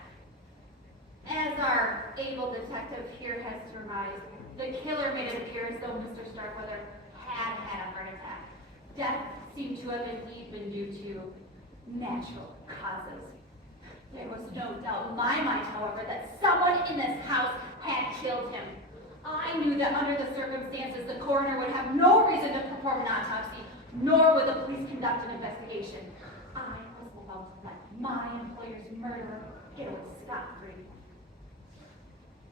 As our able detective here has surmised, the killer made it appear as though Mr. Starkweather had had a heart attack. Death seemed to have indeed been due to natural causes. There was no doubt in my mind, however, that someone in this house had killed him. I knew that under the circumstances, the coroner would have no reason to perform an autopsy, nor would the police conduct an investigation. I was about to let my employer's murderer get away scot-free.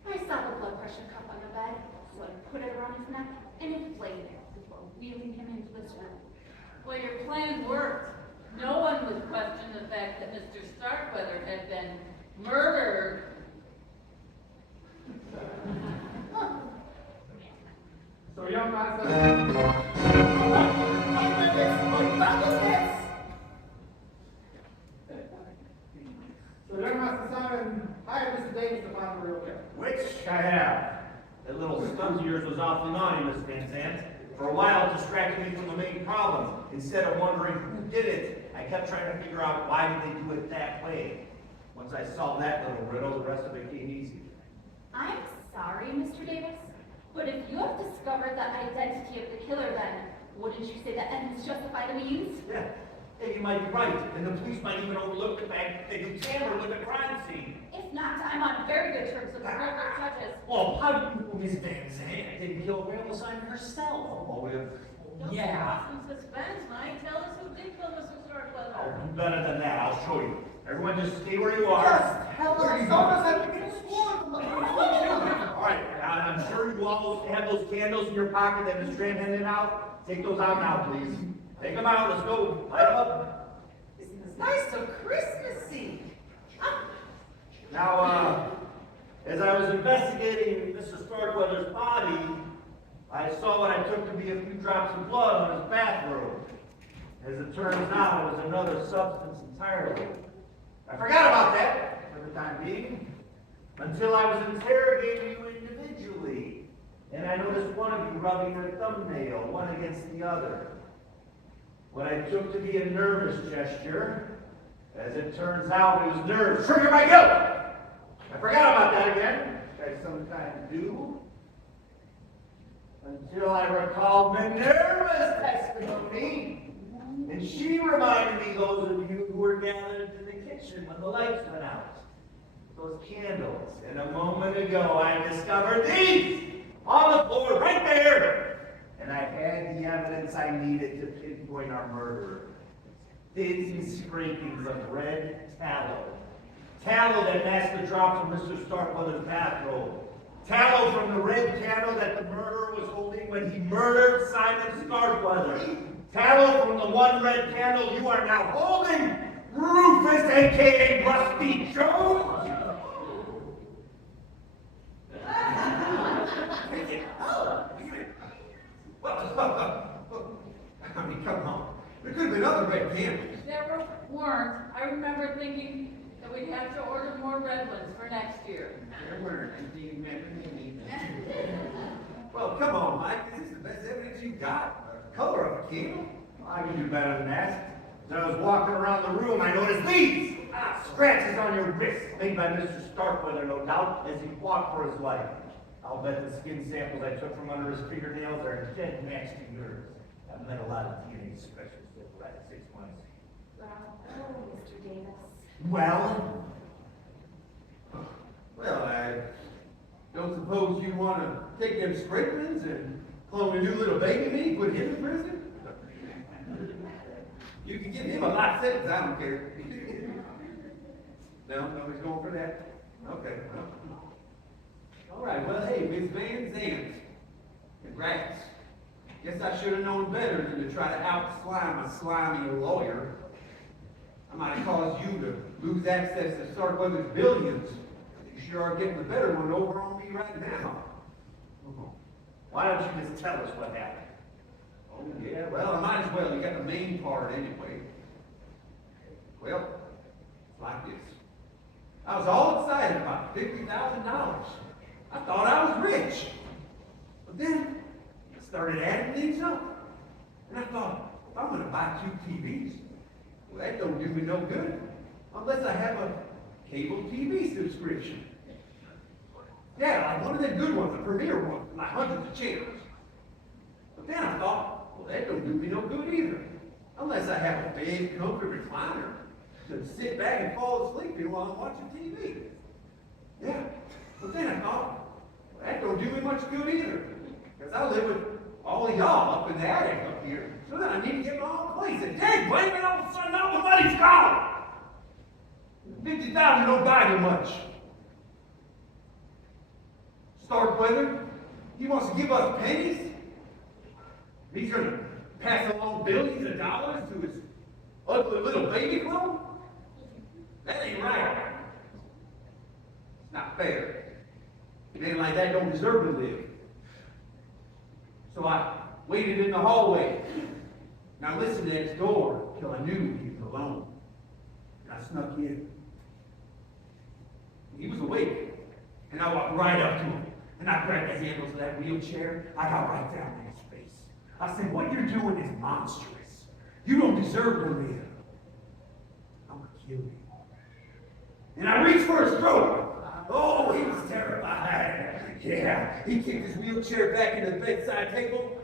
I saw the blood pressure cuff on the bed, so I put it around his neck and inflated it before wheeling him into this room. Well, your plan worked. No one would question the fact that Mr. Starkweather had been murdered. So young master, so young master Simon hired Mr. Davis to find the real killer. Which I have. That little stunt of yours was awfully naughty, Miss Van Zandt. For a while, it distracted me from the main problem. Instead of wondering who did it, I kept trying to figure out why did they do it that way. Once I solved that little riddle, the rest of it came easy. I'm sorry, Mr. Davis, but if you have discovered the identity of the killer, then wouldn't you say that ends justify the means? Yeah, you might be right. And the police might even overlook the fact that you tampered with the crime scene. If not, I'm on very good terms with the local judges. Well, how do you know Miss Van Zandt didn't kill Grandma Simon herself? Motive. Yeah. Some suspense, Mike. Tell us who did kill Mr. Starkweather. Oh, better than that, I'll show you. Everyone just stay where you are. Where you going? All right, I'm sure you all have those candles in your pocket that Miss Graham handed out. Take those out now, please. Take them out, let's go. Light 'em up. This is nice so Christmassy. Now, as I was investigating Mr. Starkweather's body, I saw what I took to be a few drops of blood on his bathrobe. As it turns out, it was another substance entirely. I forgot about that for the time being, until I was interrogating you individually. And I noticed one of you rubbing your thumbnail, one against the other. What I took to be a nervous gesture, as it turns out, it was nerves trigger my guilt. I forgot about that again, which I sometimes do, until I recalled Minerva's testimony, and she reminded me those of you who were gathered in the kitchen when the lights went out. Those candles. And a moment ago, I discovered these on the floor right there. And I had the evidence I needed to pinpoint our murderer. Thin scrapings of red tallow. Tallow that matched the drops of Mr. Starkweather's bathrobe. Tallow from the red candle that the murderer was holding when he murdered Simon Starkweather. Tallow from the one red candle you are now holding, Rufus, a.k.a. Rusty Jones. I mean, come on. There could have been other red candles. There weren't. I remember thinking that we'd have to order more red ones for next year. There weren't. Do you remember me? Well, come on, Mike. Is this the best evidence you got? The color of a candle? I can do better than that. As I was walking around the room, I noticed these scratches on your wrist, made by Mr. Starkweather, no doubt, as he fought for his life. I'll bet the skin samples I took from under his fingernails are a dead match to yours. I've met a lot of DNA specialists over the last 6 months. Bravo, Mr. Davis. Well, Well, I don't suppose you want to take them scrapings and clone a new little baby me, put him in prison? You can give him a life sentence, I don't care. No, nobody's going for that? Okay. All right, well, hey, Miss Van Zandt, congrats. Guess I should have known better than to try to out-slime a slimy lawyer. I might have caused you to lose access to Starkweather's billions. You sure are getting the better one over on me right now. why don't you just tell us what happened? Oh, yeah, well, I might as well. You got the main part anyway. Well, it's like this. I was all excited about $50,000. I thought I was rich. But then I started adding things up. And I thought, if I'm going to buy 2 TVs, well, that don't do me no good. Unless I have a cable TV subscription. Yeah, like one of the good ones, the premier ones, like hundreds of channels. But then I thought, well, that don't do me no good either. Unless I have a big, comfy recliner to sit back and fall asleep in while I'm watching TV. Yeah. But then I thought, well, that don't do me much good either. Because I live with all of y'all up in the attic up here. So then I need to get my own place. And dang, blame it, all of a sudden all the money's gone. 50,000 don't buy you much. Starkweather, he wants to give us pennies. He's going to pass along billions of dollars to his Ugly little baby clone? That ain't right. It's not fair. A man like that don't deserve to live. So I waited in the hallway. And I listened at his door till I knew he was alone. And I snuck in. He was awake. And I walked right up to him. And I grabbed the handles of that wheelchair. I got right down in his face. I said, what you're doing is monstrous. You don't deserve to live. I'm gonna kill you. And I reached for his throat. Oh, he was terrified. Yeah, he kicked his wheelchair back into the bedside table.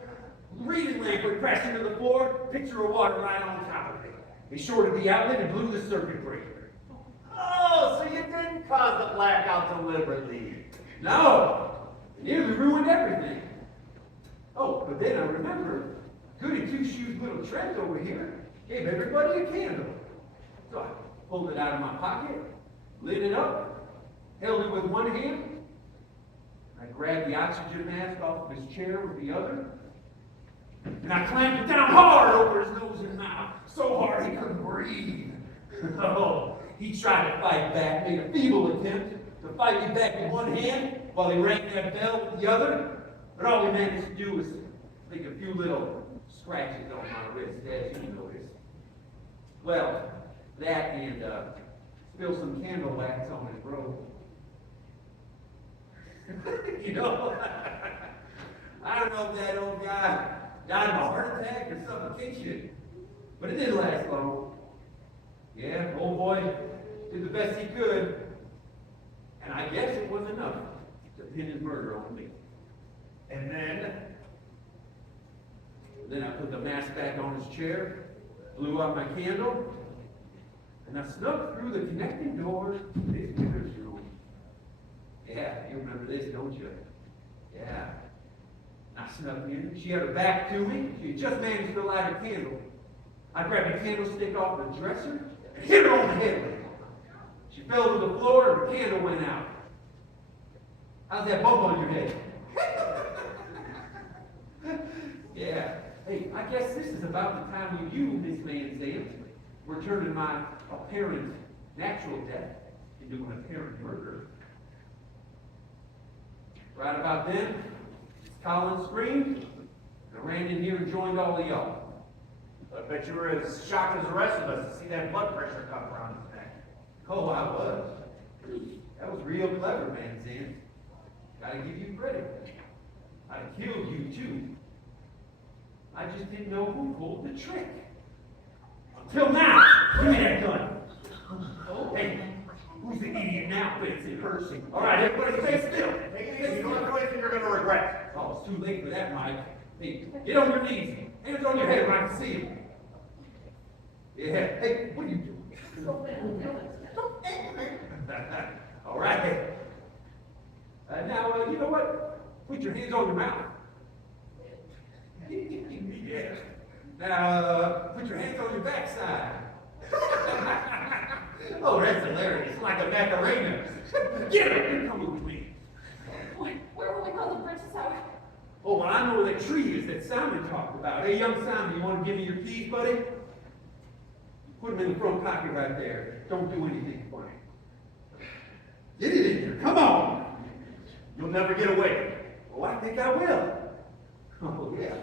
The reading lamp would crash into the floor, pitcher of water right on top of it. He shorted the outlet and blew the circuit breaker. Oh, so you didn't cause the blackout deliberately. No, it nearly ruined everything. Oh, but then I remembered, goody two-shoes little Trent over here gave everybody a candle. So I pulled it out of my pocket, lit it up, held it with one hand. I grabbed the oxygen mask off of his chair with the other, and I clamped it down hard over his nose and mouth, so hard he couldn't breathe. Oh, he tried to fight back, made a feeble attempt to fight me back with one hand while he rang that bell with the other, but all he managed to do was make a few little scratches on my wrist, as you noticed. Well, that and spill some candle wax on his robe. You know, I don't know if that old guy died of a heart attack or suffocation, but it didn't last long. Yeah, old boy did the best he could, and I guess it was enough to pin his murder on me. And then I put the mask back on his chair, blew out my candle, and I snuck through the connecting door to his mother's room. Yeah, you remember this, don't you? Yeah. I snuck in. She had her back to me. She had just managed to light a candle. I grabbed a candlestick off the dresser and hit her on the head with it. She fell to the floor and the candle went out. How's that bump on your head? Yeah. Hey, I guess this is about the time you, Miss Van Zandt, were turning my apparent natural death into an apparent murder. Right about then, Colin screamed, and I ran in here and joined all of y'all. I bet you were as shocked as the rest of us to see that blood pressure cuff around his neck. Oh, I was. That was real clever, Van Zandt. Gotta give you credit. I'd have killed you, too. I just didn't know who pulled the trick. Until now! Give me that gun! Oh, hey, who's the idiot now, Benson Hershey? All right, everybody stay still. Take it easy. You don't do anything you're going to regret. Oh, it's too late for that, Mike. Hey, get on your knees. Hands on your head where I can see you. Yeah, hey, what are you doing? All right. Now, you know what? Put your hands on your mouth. Yeah. Now, put your hands on your backside. Oh, that's hilarious. Like a Macarena. Get up and come with me. Where will we go? The bridge's out. Oh, well, I know where that tree is that Simon talked about. Hey, young Simon, you want to give me your keys, buddy? Put them in the front pocket right there. Don't do anything funny. Get it in here. Come on. You'll never get away. Oh, I think I will. Oh, yeah.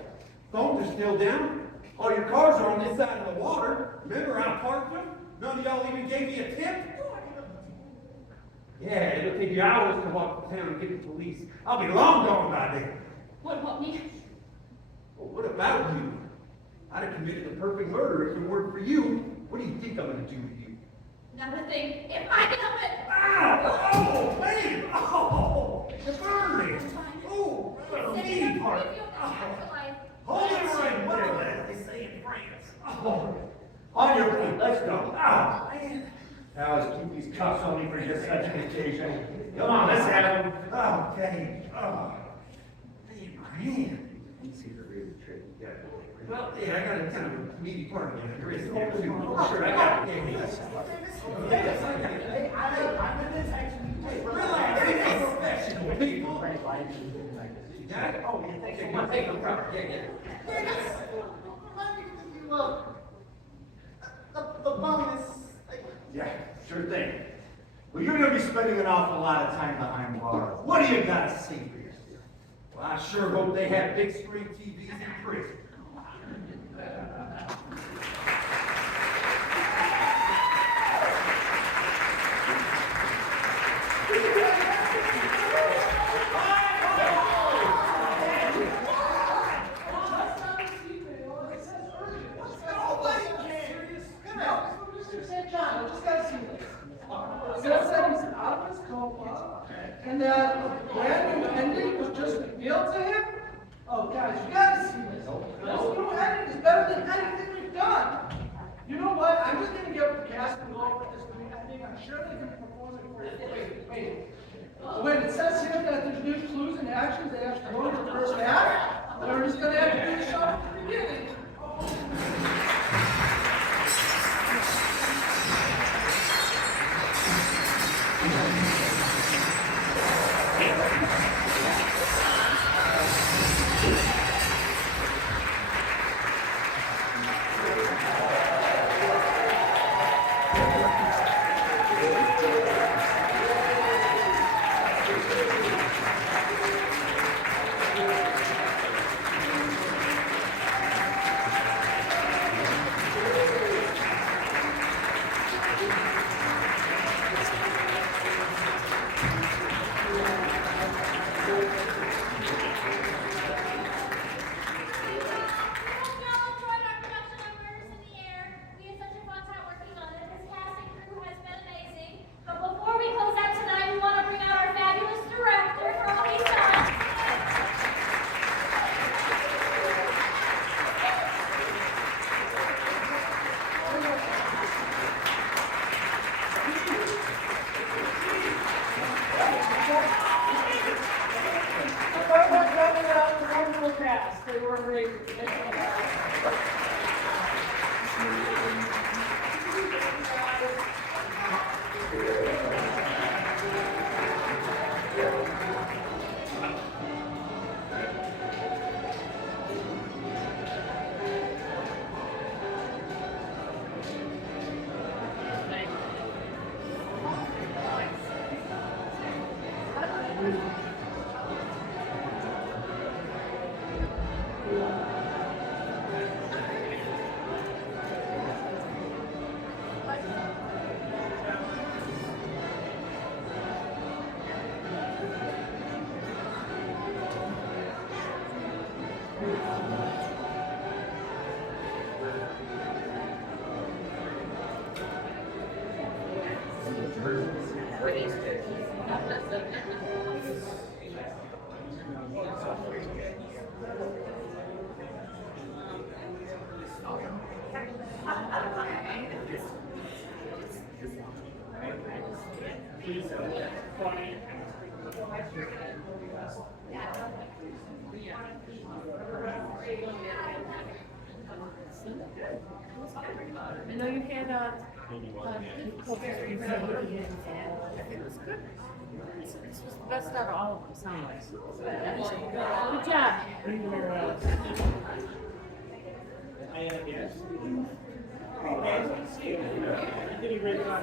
Phones are still down. All your cars are on this side of the water. Remember, I parked them? None of y'all even gave me a tip? Yeah, it'll take you hours to walk to town and get the police. I'll be long gone by then. What about me? Well, what about you? I'd have committed the perfect murder if it weren't for you. What do you think I'm going to do to you? Not a thing. If I can help it. Ow! Oh, man! Oh! You're burning! Oh! Sitting part! up with you in the afterlife. Hold it right there, as they say in France. Oh! On your feet. Let's go. Oh, man. Now let's keep these cuffs on me for just such an occasion. Come on, let's have them. Okay. Oh. Man, my hand. Well, yeah, I got a kind of a meaty part of my wrist here, too. Sure, I got it. Yes, I got it. Hey, I'm in this action. Relax, it's professional, people. You got it? Oh, yeah, thank you. Take a cup. Yeah, yeah. Remind me to give you the bonus. Yeah, sure thing. Well, you're gonna be spending an awful lot of time behind bars. What do you gotta say for yourself? Well, I sure hope they have big screen TVs in prison. And that brand new ending was just revealed to him? Oh, guys, you gotta see this. This new ending is better than anything we've done. You know what? I'm just gonna get the cast and go over this new ending. I'm sure they can perform it for you. Wait. When it says here that there's new clues and actions they have to go in the first half, we're just gonna have to do the show from the beginning. They were great. I know you had it was good. This was the best out of all of them, sound-wise. Good job. I am, yes. See you. You did a great job.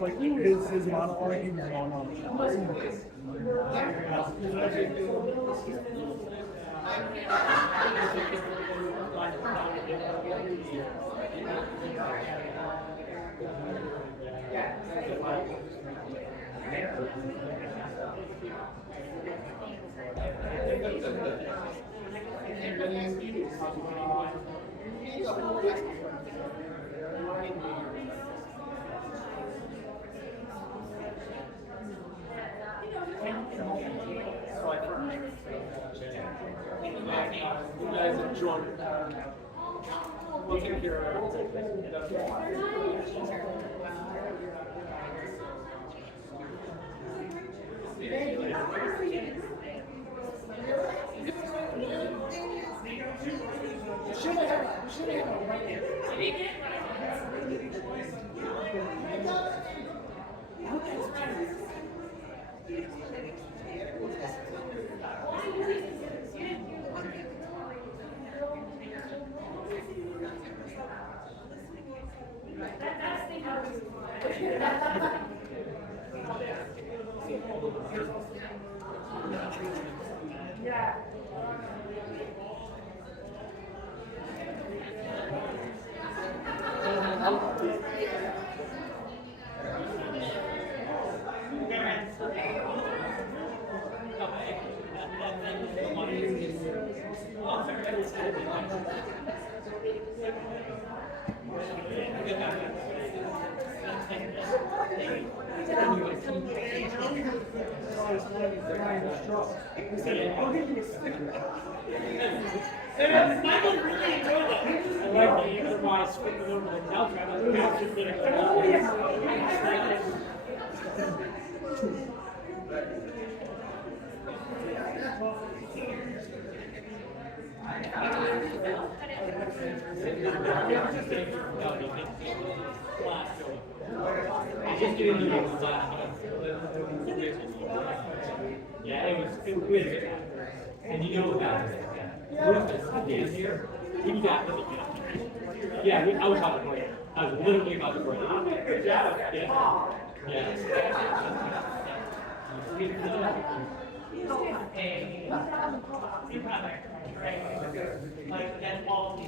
Like his monologue, he was going on. You guys enjoy it. We'll take care of Yeah, it was good. And you know about it. Rufus is here. He got it. Yeah, I was about to play it. I was literally about to play it. Good job. Yeah. Hey, like that's all.